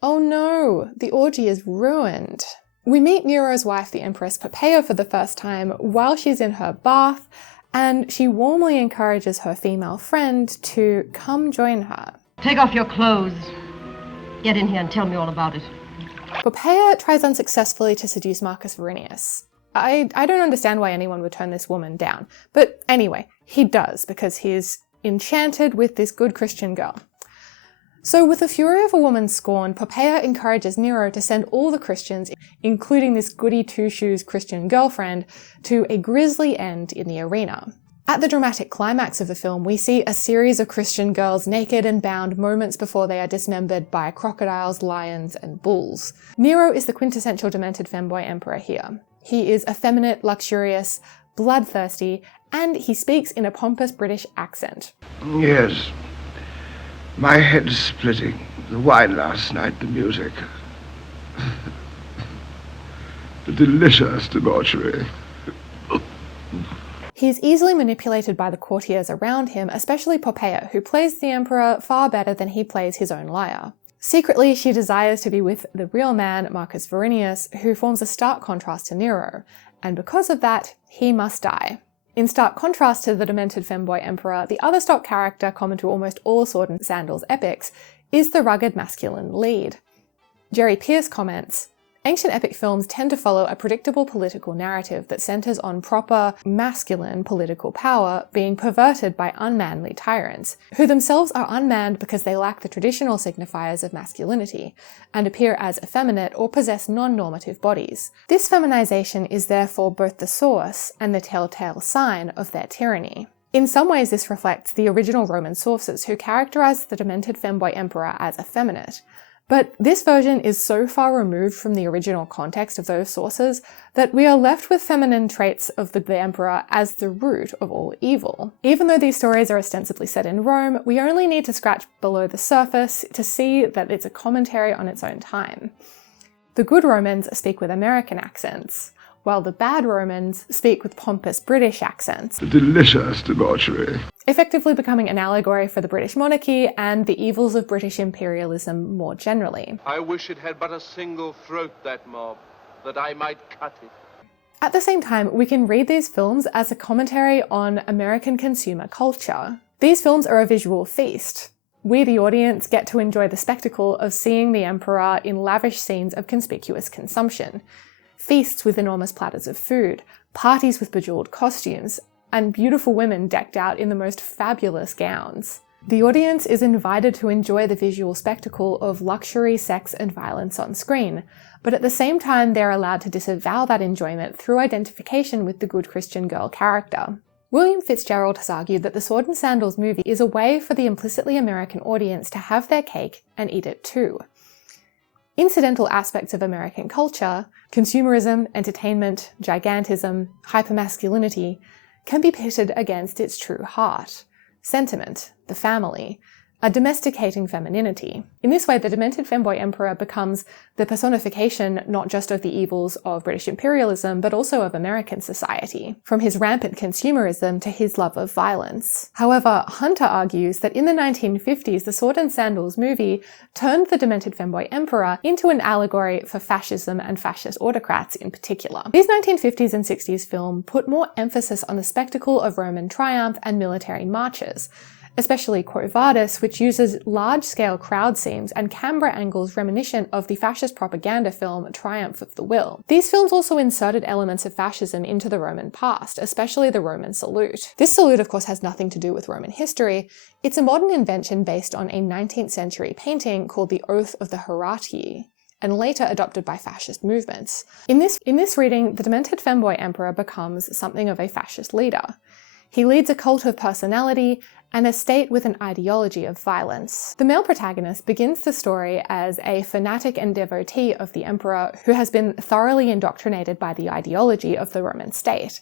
Oh no, the orgy is ruined. We meet Nero's wife, the Empress Poppaea, for the first time while she's in her bath, and she warmly encourages her female friend to come join her. Take off your clothes. Get in here and tell me all about it. Poppaea tries unsuccessfully to seduce Marcus Verinius. I don't understand why anyone would turn this woman down. But anyway, he does, because he's enchanted with this good Christian girl. So with the fury of a woman scorned, Poppaea encourages Nero to send all the Christians, including this goody two-shoes Christian girlfriend, to a grisly end in the arena. At the dramatic climax of the film, we see a series of Christian girls naked and bound moments before they are dismembered by crocodiles, lions, and bulls. Nero is the quintessential demented femboy emperor here. He is effeminate, luxurious, bloodthirsty, and he speaks in a pompous British accent. Yes. My head's splitting. The wine last night, the music. The delicious debauchery. He is easily manipulated by the courtiers around him, especially Poppaea, who plays the emperor far better than he plays his own lyre. Secretly, she desires to be with the real man, Marcus Verinius, who forms a stark contrast to Nero, and because of that, he must die. In stark contrast to the demented femboy emperor, the other stock character common to almost all Sword and Sandals epics is the rugged masculine lead. Jerry Pierce comments, "Ancient epic films tend to follow a predictable political narrative that centers on proper, masculine political power being perverted by unmanly tyrants, who themselves are unmanned because they lack the traditional signifiers of masculinity, and appear as effeminate or possess non-normative bodies. This feminization is therefore both the source and the telltale sign of their tyranny." In some ways, this reflects the original Roman sources, who characterized the demented femboy emperor as effeminate. But this version is so far removed from the original context of those sources that we are left with feminine traits of the emperor as the root of all evil. Even though these stories are ostensibly set in Rome, we only need to scratch below the surface to see that it's a commentary on its own time. The good Romans speak with American accents, while the bad Romans speak with pompous British accents. The delicious debauchery. Effectively becoming an allegory for the British monarchy and the evils of British imperialism more generally. I wish it had but a single throat, that mob, that I might cut it. At the same time, we can read these films as a commentary on American consumer culture. These films are a visual feast. We, the audience, get to enjoy the spectacle of seeing the emperor in lavish scenes of conspicuous consumption. Feasts with enormous platters of food, parties with bejeweled costumes, and beautiful women decked out in the most fabulous gowns. The audience is invited to enjoy the visual spectacle of luxury, sex, and violence on screen, but at the same time they're allowed to disavow that enjoyment through identification with the good Christian girl character. William Fitzgerald has argued that the Sword and Sandals movie is a way for the implicitly American audience to have their cake and eat it too. Incidental aspects of American culture, consumerism, entertainment, gigantism, hypermasculinity, can be pitted against its true heart, sentiment, the family, a domesticating femininity. In this way, the demented femboy emperor becomes the personification not just of the evils of British imperialism, but also of American society, from his rampant consumerism to his love of violence. However, Hunter argues that in the 1950s, the Sword and Sandals movie turned the demented femboy emperor into an allegory for fascism and fascist autocrats in particular. These 1950s and 60s film put more emphasis on the spectacle of Roman triumph and military marches, especially Quo Vadis, which uses large-scale crowd scenes and camera angles reminiscent of the fascist propaganda film Triumph of the Will. These films also inserted elements of fascism into the Roman past, especially the Roman salute. This salute, of course, has nothing to do with Roman history. It's a modern invention based on a 19th century painting called the Oath of the Horatii, and later adopted by fascist movements. In this reading, the demented femboy emperor becomes something of a fascist leader. He leads a cult of personality and a state with an ideology of violence. The male protagonist begins the story as a fanatic and devotee of the emperor who has been thoroughly indoctrinated by the ideology of the Roman state.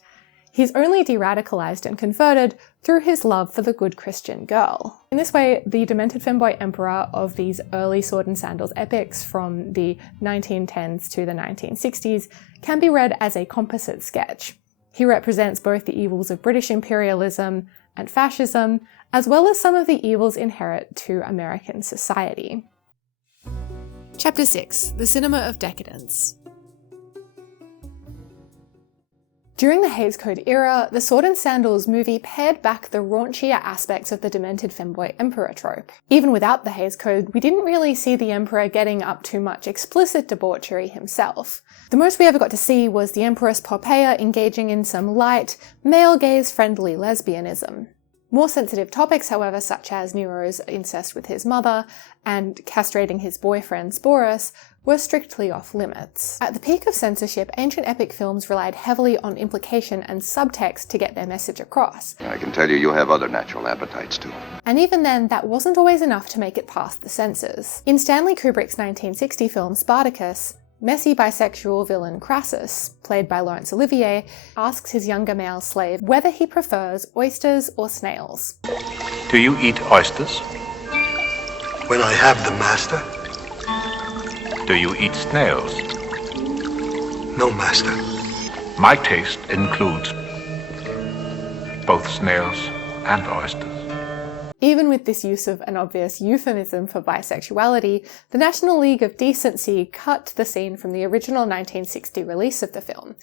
He's only de-radicalized and converted through his love for the good Christian girl. In this way, the demented femboy emperor of these early Sword and Sandals epics from the 1910s to the 1960s can be read as a composite sketch. He represents both the evils of British imperialism and fascism, as well as some of the evils inherent to American society. Chapter 6. The Cinema of Decadence. During the Hays Code era, the Sword and Sandals movie pared back the raunchier aspects of the demented femboy emperor trope. Even without the Hays Code, we didn't really see the emperor getting up to much explicit debauchery himself. The most we ever got to see was the Empress Poppaea engaging in some light, male gaze-friendly lesbianism. More sensitive topics, however, such as Nero's incest with his mother and castrating his boyfriend Sporus, were strictly off limits. At the peak of censorship, ancient epic films relied heavily on implication and subtext to get their message across. I can tell you, you have other natural appetites too. And even then, that wasn't always enough to make it past the censors. In Stanley Kubrick's 1960 film Spartacus, messy bisexual villain Crassus, played by Laurence Olivier, asks his younger male slave whether he prefers oysters or snails. Do you eat oysters? When I have them, master. Do you eat snails? No, master. My taste includes both snails and oysters. Even with this use of an obvious euphemism for bisexuality, the National League of Decency cut the scene from the original 1960 release of the film.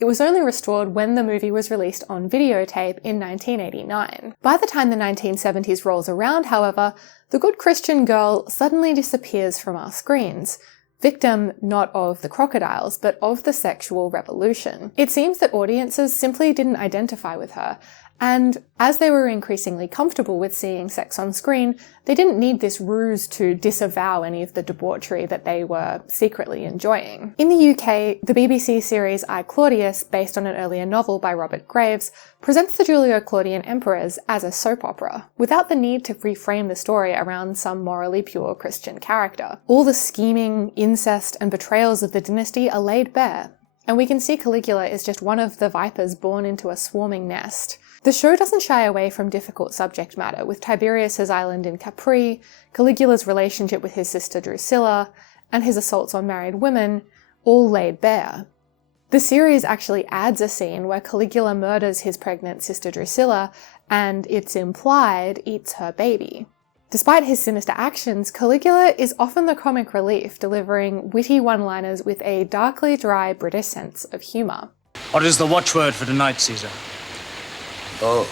It was only restored when the movie was released on videotape in 1989. By the time the 1970s rolls around, however, the good Christian girl suddenly disappears from our screens, victim not of the crocodiles, but of the sexual revolution. It seems that audiences simply didn't identify with her, and as they were increasingly comfortable with seeing sex on screen, they didn't need this ruse to disavow any of the debauchery that they were secretly enjoying. In the UK, the BBC series I, Claudius, based on an earlier novel by Robert Graves, presents the Julio-Claudian emperors as a soap opera, without the need to reframe the story around some morally pure Christian character. All the scheming, incest, and betrayals of the dynasty are laid bare, and we can see Caligula is just one of the vipers born into a swarming nest. The show doesn't shy away from difficult subject matter, with Tiberius's island in Capri, Caligula's relationship with his sister Drusilla, and his assaults on married women, all laid bare. The series actually adds a scene where Caligula murders his pregnant sister Drusilla, and it's implied eats her baby. Despite his sinister actions, Caligula is often the comic relief, delivering witty one-liners with a darkly dry British sense of humour. What is the watchword for tonight, Caesar? Oh,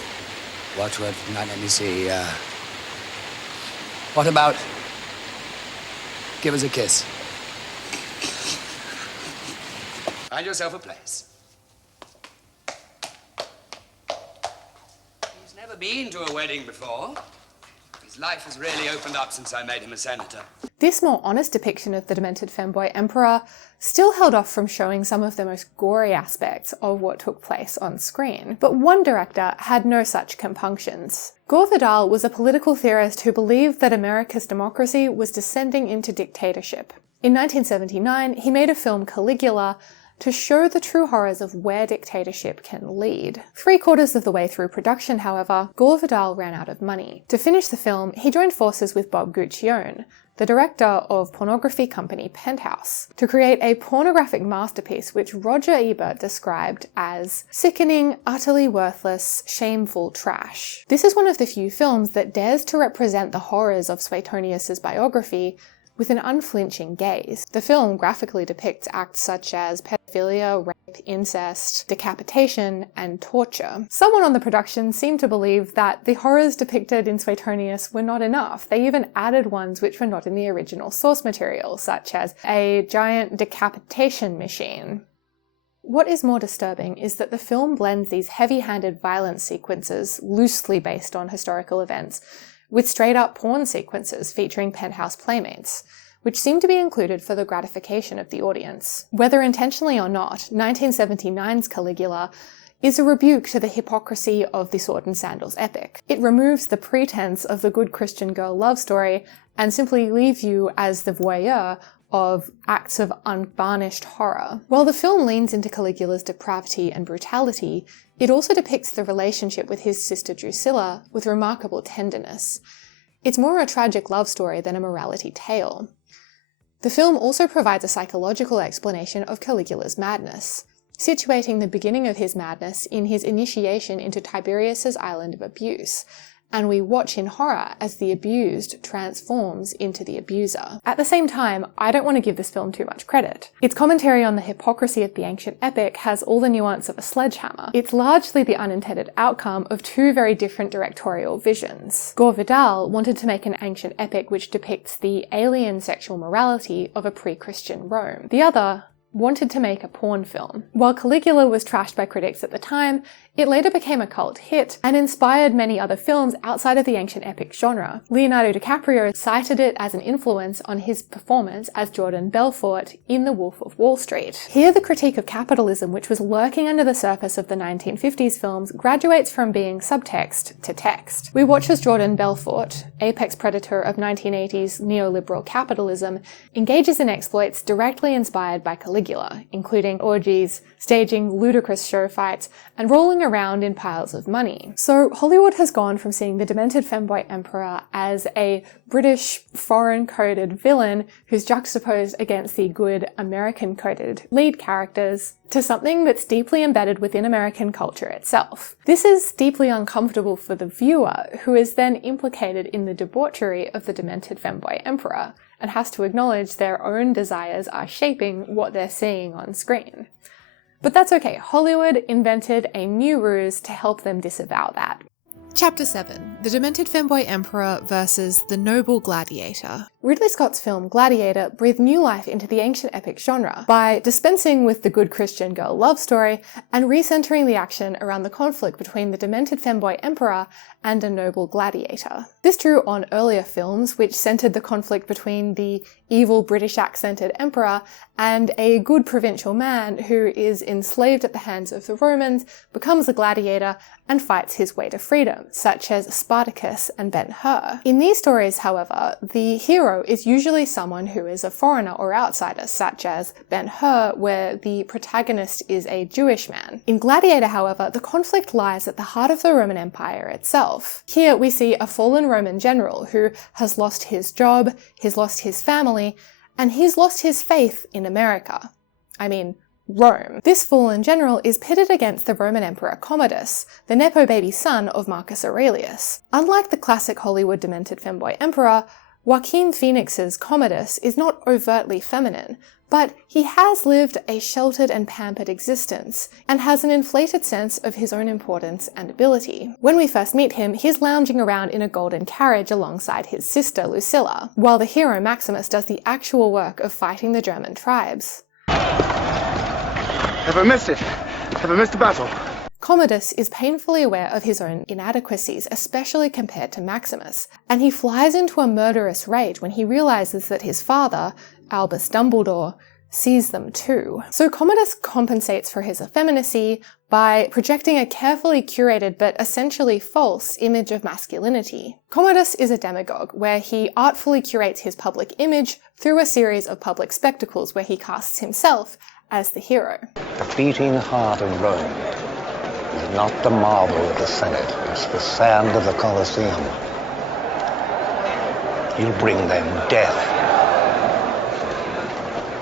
watchword for tonight, let me see. What about give us a kiss? Find yourself a place. He's never been to a wedding before. His life has really opened up since I made him a senator. This more honest depiction of the demented femboy emperor still held off from showing some of the most gory aspects of what took place on screen, but one director had no such compunctions. Gore Vidal was a political theorist who believed that America's democracy was descending into dictatorship. In 1979, he made a film Caligula to show the true horrors of where dictatorship can lead. 3/4 of the way through production, however, Gore Vidal ran out of money. To finish the film, he joined forces with Bob Guccione, the director of pornography company Penthouse, to create a pornographic masterpiece which Roger Ebert described as sickening, utterly worthless, shameful trash. This is one of the few films that dares to represent the horrors of Suetonius's biography with an unflinching gaze. The film graphically depicts acts such as pedophilia, rape, incest, decapitation, and torture. Someone on the production seemed to believe that the horrors depicted in Suetonius were not enough. They even added ones which were not in the original source material, such as a giant decapitation machine. What is more disturbing is that the film blends these heavy-handed violence sequences, loosely based on historical events, with straight-up porn sequences featuring Penthouse playmates, which seem to be included for the gratification of the audience. Whether intentionally or not, 1979's Caligula is a rebuke to the hypocrisy of the Sword and Sandals epic. It removes the pretense of the good Christian girl love story and simply leaves you as the voyeur of acts of unvarnished horror. While the film leans into Caligula's depravity and brutality, it also depicts the relationship with his sister Drusilla with remarkable tenderness. It's more a tragic love story than a morality tale. The film also provides a psychological explanation of Caligula's madness, situating the beginning of his madness in his initiation into Tiberius's island of abuse, and we watch in horror as the abused transforms into the abuser. At the same time, I don't want to give this film too much credit. Its commentary on the hypocrisy of the ancient epic has all the nuance of a sledgehammer. It's largely the unintended outcome of two very different directorial visions. Gore Vidal wanted to make an ancient epic which depicts the alien sexual morality of a pre-Christian Rome. The other wanted to make a porn film. While Caligula was trashed by critics at the time, it later became a cult hit and inspired many other films outside of the ancient epic genre. Leonardo DiCaprio cited it as an influence on his performance as Jordan Belfort in The Wolf of Wall Street. Here, the critique of capitalism, which was lurking under the surface of the 1950s films, graduates from being subtext to text. We watch as Jordan Belfort, apex predator of 1980s neoliberal capitalism, engages in exploits directly inspired by Caligula, including orgies, staging ludicrous show fights, and rolling around in piles of money. So Hollywood has gone from seeing the demented femboy emperor as a British foreign-coded villain who's juxtaposed against the good American-coded lead characters to something that's deeply embedded within American culture itself. This is deeply uncomfortable for the viewer, who is then implicated in the debauchery of the demented femboy emperor and has to acknowledge their own desires are shaping what they're seeing on screen. But that's okay, Hollywood invented a new ruse to help them disavow that. Chapter 7. The Demented Femboy Emperor versus the Noble Gladiator. Ridley Scott's film Gladiator breathed new life into the ancient epic genre by dispensing with the good Christian girl love story and recentering the action around the conflict between the demented femboy emperor and a noble gladiator. This drew on earlier films which centered the conflict between the evil British accented emperor and a good provincial man who is enslaved at the hands of the Romans, becomes a gladiator, and fights his way to freedom, such as Spartacus and Ben-Hur. In these stories, however, the hero is usually someone who is a foreigner or outsider, such as Ben-Hur, where the protagonist is a Jewish man. In Gladiator, however, the conflict lies at the heart of the Roman Empire itself. Here we see a fallen Roman general who has lost his job, he's lost his family, and he's lost his faith in America. I mean, Rome. This fallen general is pitted against the Roman Emperor Commodus, the nepo baby son of Marcus Aurelius. Unlike the classic Hollywood demented femboy emperor, Joaquin Phoenix's Commodus is not overtly feminine, but he has lived a sheltered and pampered existence, and has an inflated sense of his own importance and ability. When we first meet him, he's lounging around in a golden carriage alongside his sister Lucilla, while the hero Maximus does the actual work of fighting the German tribes. Have I missed it? Have I missed the battle? Commodus is painfully aware of his own inadequacies, especially compared to Maximus, and he flies into a murderous rage when he realises that his father, Albus Dumbledore, sees them too. So Commodus compensates for his effeminacy by projecting a carefully curated but essentially false image of masculinity. Commodus is a demagogue, where he artfully curates his public image through a series of public spectacles where he casts himself as the hero. The beating heart of Rome is not the marble of the Senate, it's the sand of the Colosseum. He'll bring them death,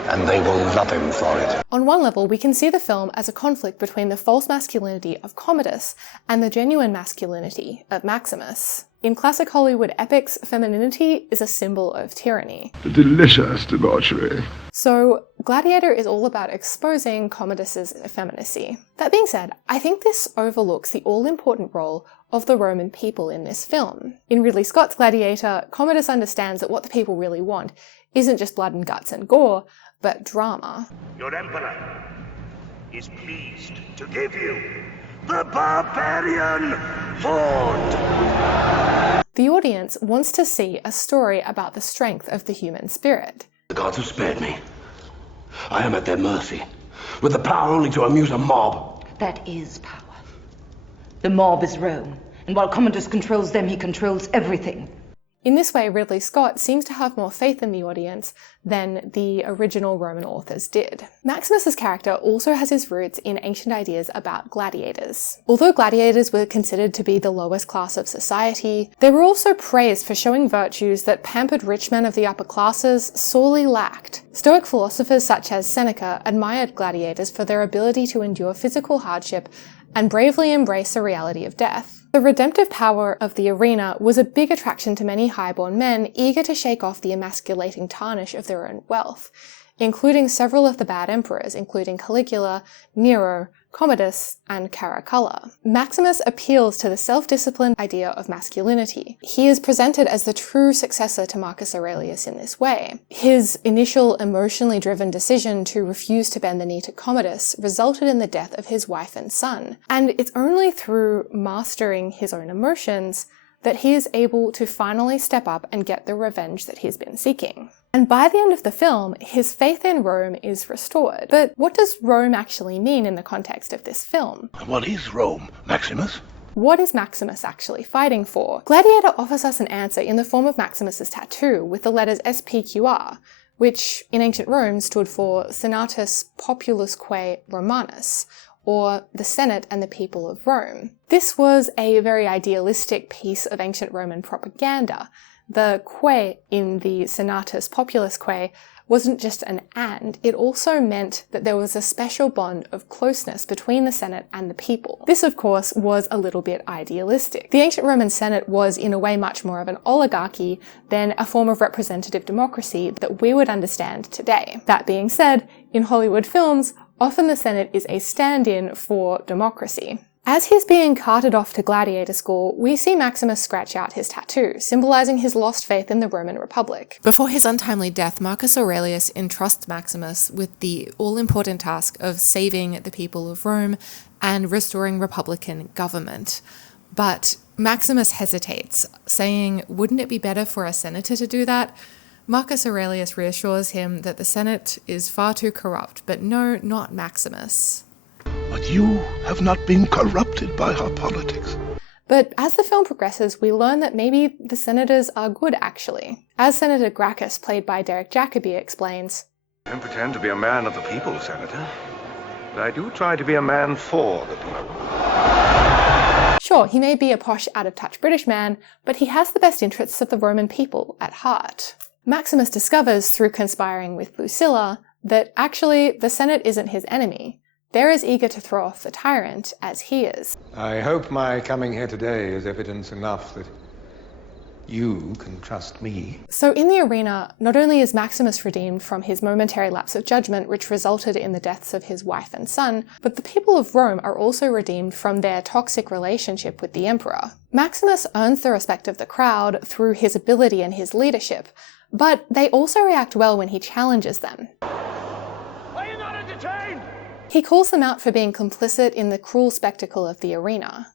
and they will love him for it. On one level, we can see the film as a conflict between the false masculinity of Commodus and the genuine masculinity of Maximus. In classic Hollywood epics, femininity is a symbol of tyranny. The delicious debauchery. So, Gladiator is all about exposing Commodus's effeminacy. That being said, I think this overlooks the all-important role of the Roman people in this film. In Ridley Scott's Gladiator, Commodus understands that what the people really want isn't just blood and guts and gore, but drama. Your emperor is pleased to give you the barbarian horde. The audience wants to see a story about the strength of the human spirit. The gods have spared me. I am at their mercy, with the power only to amuse a mob. That is power. The mob is Rome, and while Commodus controls them, he controls everything. In this way, Ridley Scott seems to have more faith in the audience than the original Roman authors did. Maximus's character also has his roots in ancient ideas about gladiators. Although gladiators were considered to be the lowest class of society, they were also praised for showing virtues that pampered rich men of the upper classes sorely lacked. Stoic philosophers such as Seneca admired gladiators for their ability to endure physical hardship and bravely embrace the reality of death. The redemptive power of the arena was a big attraction to many highborn men eager to shake off the emasculating tarnish of their own wealth, including several of the bad emperors, including Caligula, Nero, Commodus, and Caracalla. Maximus appeals to the self-disciplined idea of masculinity. He is presented as the true successor to Marcus Aurelius in this way. His initial emotionally driven decision to refuse to bend the knee to Commodus resulted in the death of his wife and son, and it's only through mastering his own emotions that he is able to finally step up and get the revenge that he's been seeking. And by the end of the film, his faith in Rome is restored. But what does Rome actually mean in the context of this film? What is Rome, Maximus? What is Maximus actually fighting for? Gladiator offers us an answer in the form of Maximus's tattoo with the letters SPQR, which in ancient Rome stood for Senatus Populusque Romanus, or the Senate and the people of Rome. This was a very idealistic piece of ancient Roman propaganda. The que in the Senatus Populusque wasn't just an and, it also meant that there was a special bond of closeness between the Senate and the people. This, of course, was a little bit idealistic. The ancient Roman Senate was, in a way, much more of an oligarchy than a form of representative democracy that we would understand today. That being said, in Hollywood films, often the Senate is a stand-in for democracy. As he's being carted off to gladiator school, we see Maximus scratch out his tattoo, symbolizing his lost faith in the Roman Republic. Before his untimely death, Marcus Aurelius entrusts Maximus with the all-important task of saving the people of Rome and restoring republican government. But Maximus hesitates, saying, wouldn't it be better for a senator to do that? Marcus Aurelius reassures him that the Senate is far too corrupt, but no, not Maximus. But you have not been corrupted by her politics. But as the film progresses, we learn that maybe the senators are good, actually. As Senator Gracchus, played by Derek Jacobi, explains, I don't pretend to be a man of the people, Senator, but I do try to be a man for the people. Sure, he may be a posh, out-of-touch British man, but he has the best interests of the Roman people at heart. Maximus discovers, through conspiring with Lucilla, that actually the Senate isn't his enemy. They're as eager to throw off the tyrant as he is. I hope my coming here today is evidence enough that you can trust me. So in the arena, not only is Maximus redeemed from his momentary lapse of judgment which resulted in the deaths of his wife and son, but the people of Rome are also redeemed from their toxic relationship with the emperor. Maximus earns the respect of the crowd through his ability and his leadership, but they also react well when he challenges them. Are you not entertained? He calls them out for being complicit in the cruel spectacle of the arena.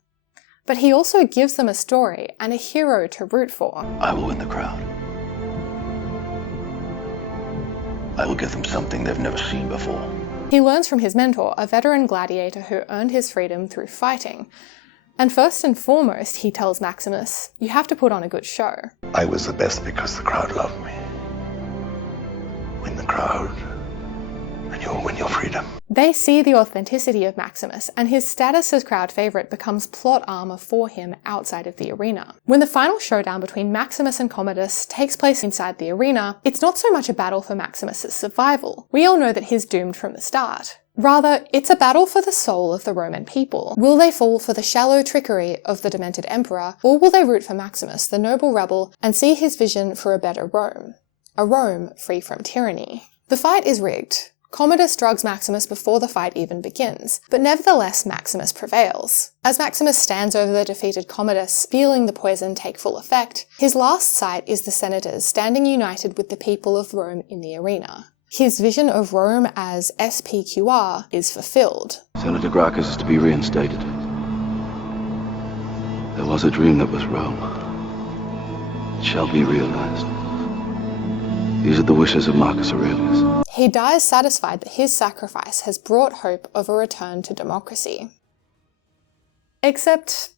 But he also gives them a story and a hero to root for. I will win the crowd. I will give them something they've never seen before. He learns from his mentor, a veteran gladiator who earned his freedom through fighting. And first and foremost, he tells Maximus, you have to put on a good show. I was the best because the crowd loved me. Win the crowd, and you'll win your freedom. They see the authenticity of Maximus, and his status as crowd favourite becomes plot armour for him outside of the arena. When the final showdown between Maximus and Commodus takes place inside the arena, it's not so much a battle for Maximus's survival. We all know that he's doomed from the start. Rather, it's a battle for the soul of the Roman people. Will they fall for the shallow trickery of the demented emperor, or will they root for Maximus, the noble rebel, and see his vision for a better Rome? A Rome free from tyranny. The fight is rigged. Commodus drugs Maximus before the fight even begins, but nevertheless Maximus prevails. As Maximus stands over the defeated Commodus, feeling the poison take full effect, his last sight is the senators standing united with the people of Rome in the arena. His vision of Rome as SPQR is fulfilled. Senator Gracchus is to be reinstated. There was a dream that was Rome. It shall be realized. These are the wishes of Marcus Aurelius. He dies satisfied that his sacrifice has brought hope of a return to democracy. Except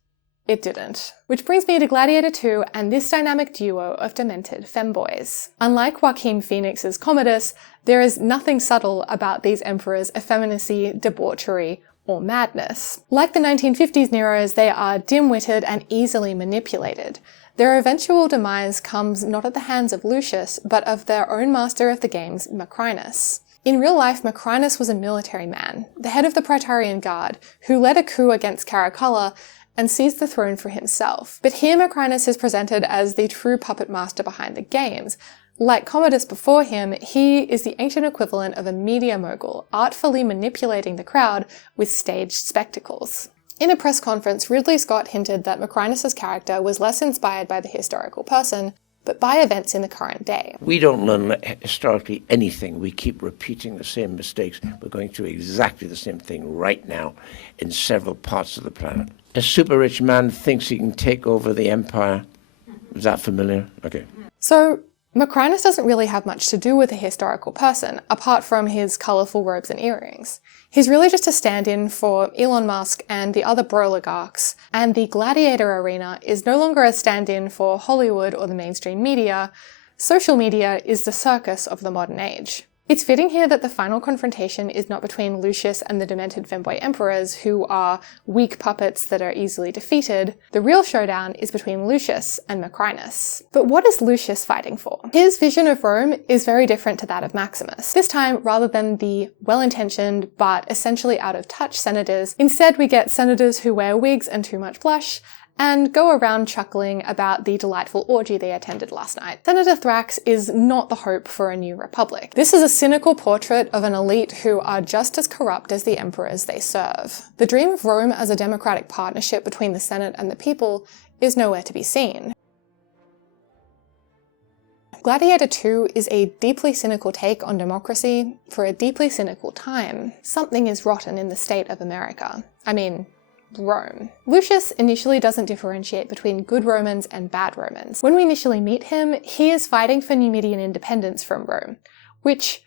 it didn't. Which brings me to Gladiator 2 and this dynamic duo of demented femboys. Unlike Joaquin Phoenix's Commodus, there is nothing subtle about these emperors' effeminacy, debauchery, or madness. Like the 1950s Neros, they are dim-witted and easily manipulated. Their eventual demise comes not at the hands of Lucius, but of their own master of the games, Macrinus. In real life, Macrinus was a military man, the head of the Praetorian Guard, who led a coup against Caracalla and seized the throne for himself. But here Macrinus is presented as the true puppet master behind the games. Like Commodus before him, he is the ancient equivalent of a media mogul, artfully manipulating the crowd with staged spectacles. In a press conference, Ridley Scott hinted that Macrinus' character was less inspired by the historical person, but by events in the current day. We don't learn historically anything. We keep repeating the same mistakes. We're going through exactly the same thing right now in several parts of the planet. A super rich man thinks he can take over the empire. Is that familiar? Okay. So, Macrinus doesn't really have much to do with a historical person, apart from his colourful robes and earrings. He's really just a stand-in for Elon Musk and the other broligarchs, and the Gladiator arena is no longer a stand-in for Hollywood or the mainstream media. Social media is the circus of the modern age. It's fitting here that the final confrontation is not between Lucius and the demented femboy emperors, who are weak puppets that are easily defeated. The real showdown is between Lucius and Macrinus. But what is Lucius fighting for? His vision of Rome is very different to that of Maximus. This time, rather than the well-intentioned but essentially out-of-touch senators, instead we get senators who wear wigs and too much blush, and go around chuckling about the delightful orgy they attended last night. Senator Thrax is not the hope for a new republic. This is a cynical portrait of an elite who are just as corrupt as the emperors they serve. The dream of Rome as a democratic partnership between the Senate and the people is nowhere to be seen. Gladiator 2 is a deeply cynical take on democracy for a deeply cynical time. Something is rotten in the state of America. I mean, Rome. Lucius initially doesn't differentiate between good Romans and bad Romans. When we initially meet him, he is fighting for Numidian independence from Rome, which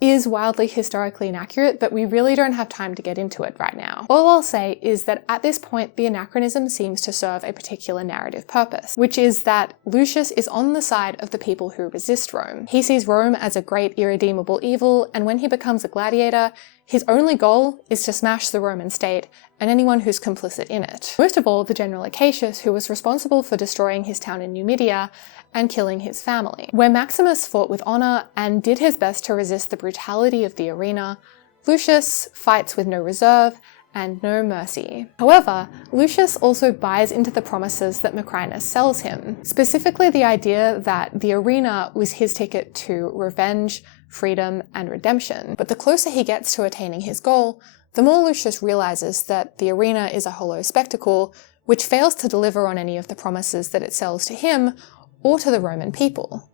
is wildly historically inaccurate, but we really don't have time to get into it right now. All I'll say is that at this point, the anachronism seems to serve a particular narrative purpose, which is that Lucius is on the side of the people who resist Rome. He sees Rome as a great irredeemable evil, and when he becomes a gladiator, his only goal is to smash the Roman state and anyone who's complicit in it. Most of all, the general Acacius, who was responsible for destroying his town in Numidia and killing his family. Where Maximus fought with honor and did his best to resist the brutality of the arena, Lucius fights with no reserve and no mercy. However, Lucius also buys into the promises that Macrinus sells him, specifically the idea that the arena was his ticket to revenge, freedom, and redemption. But the closer he gets to attaining his goal, the more Lucius realizes that the arena is a hollow spectacle, which fails to deliver on any of the promises that it sells to him or to the Roman people.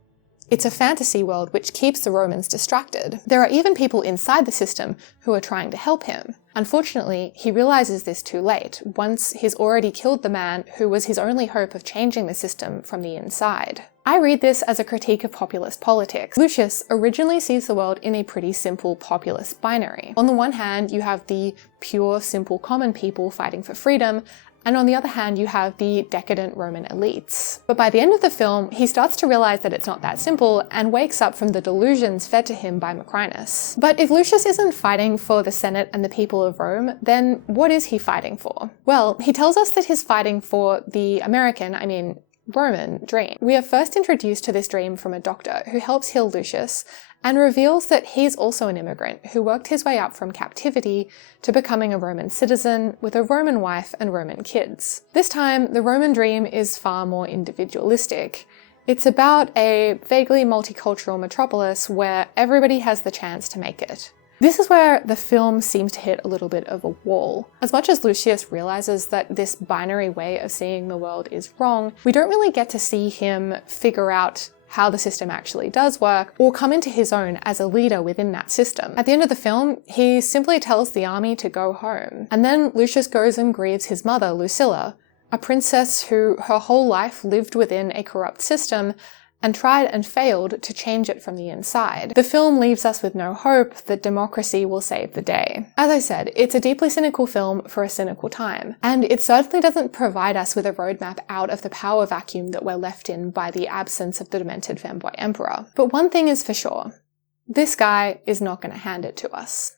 It's a fantasy world which keeps the Romans distracted. There are even people inside the system who are trying to help him. Unfortunately, he realizes this too late, once he's already killed the man who was his only hope of changing the system from the inside. I read this as a critique of populist politics. Lucius originally sees the world in a pretty simple populist binary. On the one hand, you have the pure, simple common people fighting for freedom, and on the other hand, you have the decadent Roman elites. But by the end of the film, he starts to realize that it's not that simple and wakes up from the delusions fed to him by Macrinus. But if Lucius isn't fighting for the Senate and the people of Rome, then what is he fighting for? Well, he tells us that he's fighting for the Roman dream. We are first introduced to this dream from a doctor who helps heal Lucius and reveals that he's also an immigrant who worked his way up from captivity to becoming a Roman citizen with a Roman wife and Roman kids. This time, the Roman dream is far more individualistic. It's about a vaguely multicultural metropolis where everybody has the chance to make it. This is where the film seems to hit a little bit of a wall. As much as Lucius realizes that this binary way of seeing the world is wrong, we don't really get to see him figure out how the system actually does work, or come into his own as a leader within that system. At the end of the film, he simply tells the army to go home. And then Lucius goes and grieves his mother, Lucilla, a princess who her whole life lived within a corrupt system and tried and failed to change it from the inside. The film leaves us with no hope that democracy will save the day. As I said, it's a deeply cynical film for a cynical time, and it certainly doesn't provide us with a roadmap out of the power vacuum that we're left in by the absence of the demented Femboy Emperor. But one thing is for sure, this guy is not going to hand it to us.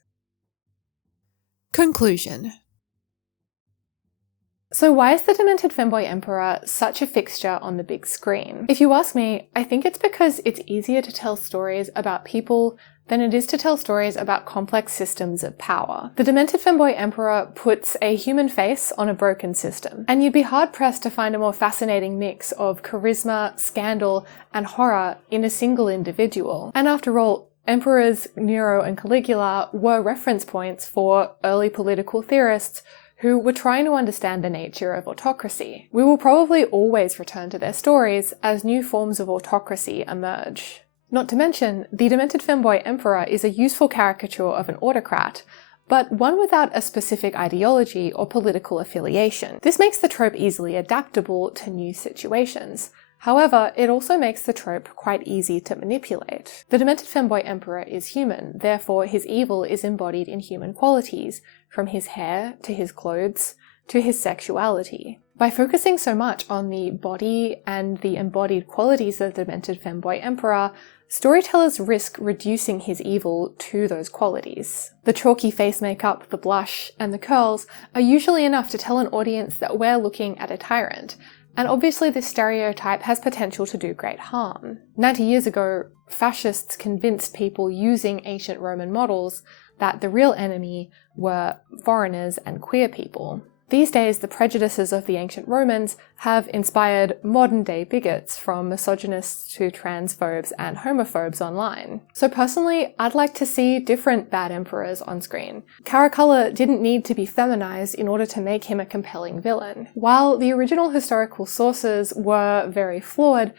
Conclusion. So why is the demented Femboy Emperor such a fixture on the big screen? If you ask me, I think it's because it's easier to tell stories about people than it is to tell stories about complex systems of power. The demented Femboy Emperor puts a human face on a broken system, and you'd be hard-pressed to find a more fascinating mix of charisma, scandal, and horror in a single individual. And after all, Emperors Nero and Caligula were reference points for early political theorists who were trying to understand the nature of autocracy. We will probably always return to their stories as new forms of autocracy emerge. Not to mention, the demented Femboy Emperor is a useful caricature of an autocrat, but one without a specific ideology or political affiliation. This makes the trope easily adaptable to new situations. However, it also makes the trope quite easy to manipulate. The demented Femboy Emperor is human, therefore his evil is embodied in human qualities, from his hair to his clothes to his sexuality. By focusing so much on the body and the embodied qualities of the demented Femboy Emperor, storytellers risk reducing his evil to those qualities. The chalky face makeup, the blush, and the curls are usually enough to tell an audience that we're looking at a tyrant, and obviously this stereotype has potential to do great harm. 90 years ago, fascists convinced people using ancient Roman models that the real enemy were foreigners and queer people. These days, the prejudices of the ancient Romans have inspired modern-day bigots, from misogynists to transphobes and homophobes online. So personally, I'd like to see different bad emperors on screen. Caracalla didn't need to be feminized in order to make him a compelling villain. While the original historical sources were very flawed,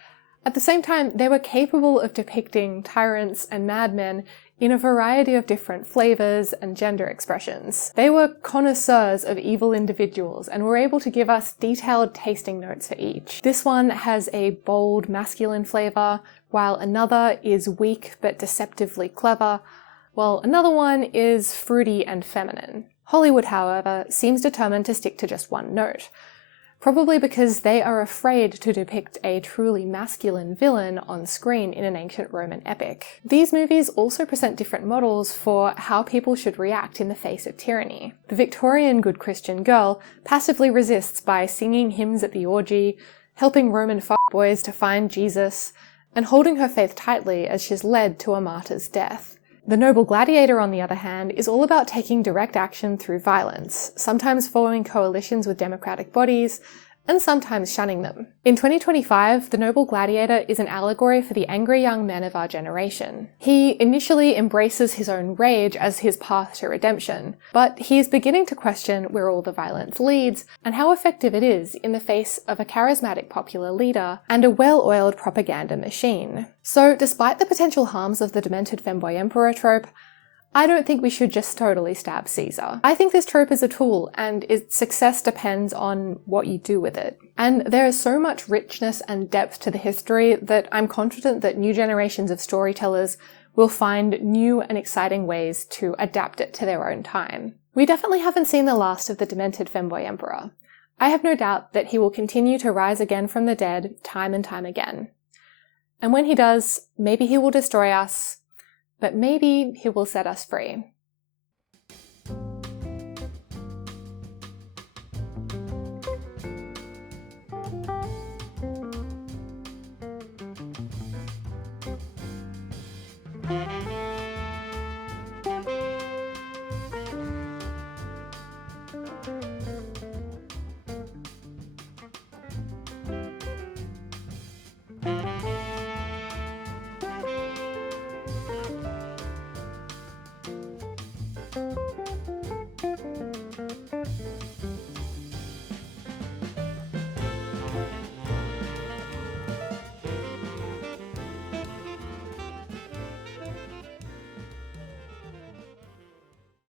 at the same time, they were capable of depicting tyrants and madmen in a variety of different flavors and gender expressions. They were connoisseurs of evil individuals and were able to give us detailed tasting notes for each. This one has a bold masculine flavor, while another is weak but deceptively clever, while another one is fruity and feminine. Hollywood, however, seems determined to stick to just one note, probably because they are afraid to depict a truly masculine villain on screen in an ancient Roman epic. These movies also present different models for how people should react in the face of tyranny. The Victorian good Christian girl passively resists by singing hymns at the orgy, helping Roman fuckboys to find Jesus, and holding her faith tightly as she's led to a martyr's death. The noble gladiator, on the other hand, is all about taking direct action through violence, sometimes forming coalitions with democratic bodies, and sometimes shunning them. In 2025, the noble Gladiator is an allegory for the angry young men of our generation. He initially embraces his own rage as his path to redemption, but he is beginning to question where all the violence leads and how effective it is in the face of a charismatic popular leader and a well-oiled propaganda machine. So, despite the potential harms of the demented femboy emperor trope, I don't think we should just totally stab Caesar. I think this trope is a tool, and its success depends on what you do with it. And there is so much richness and depth to the history that I'm confident that new generations of storytellers will find new and exciting ways to adapt it to their own time. We definitely haven't seen the last of the demented femboy emperor. I have no doubt that he will continue to rise again from the dead time and time again. And when he does, maybe he will destroy us, but maybe he will set us free.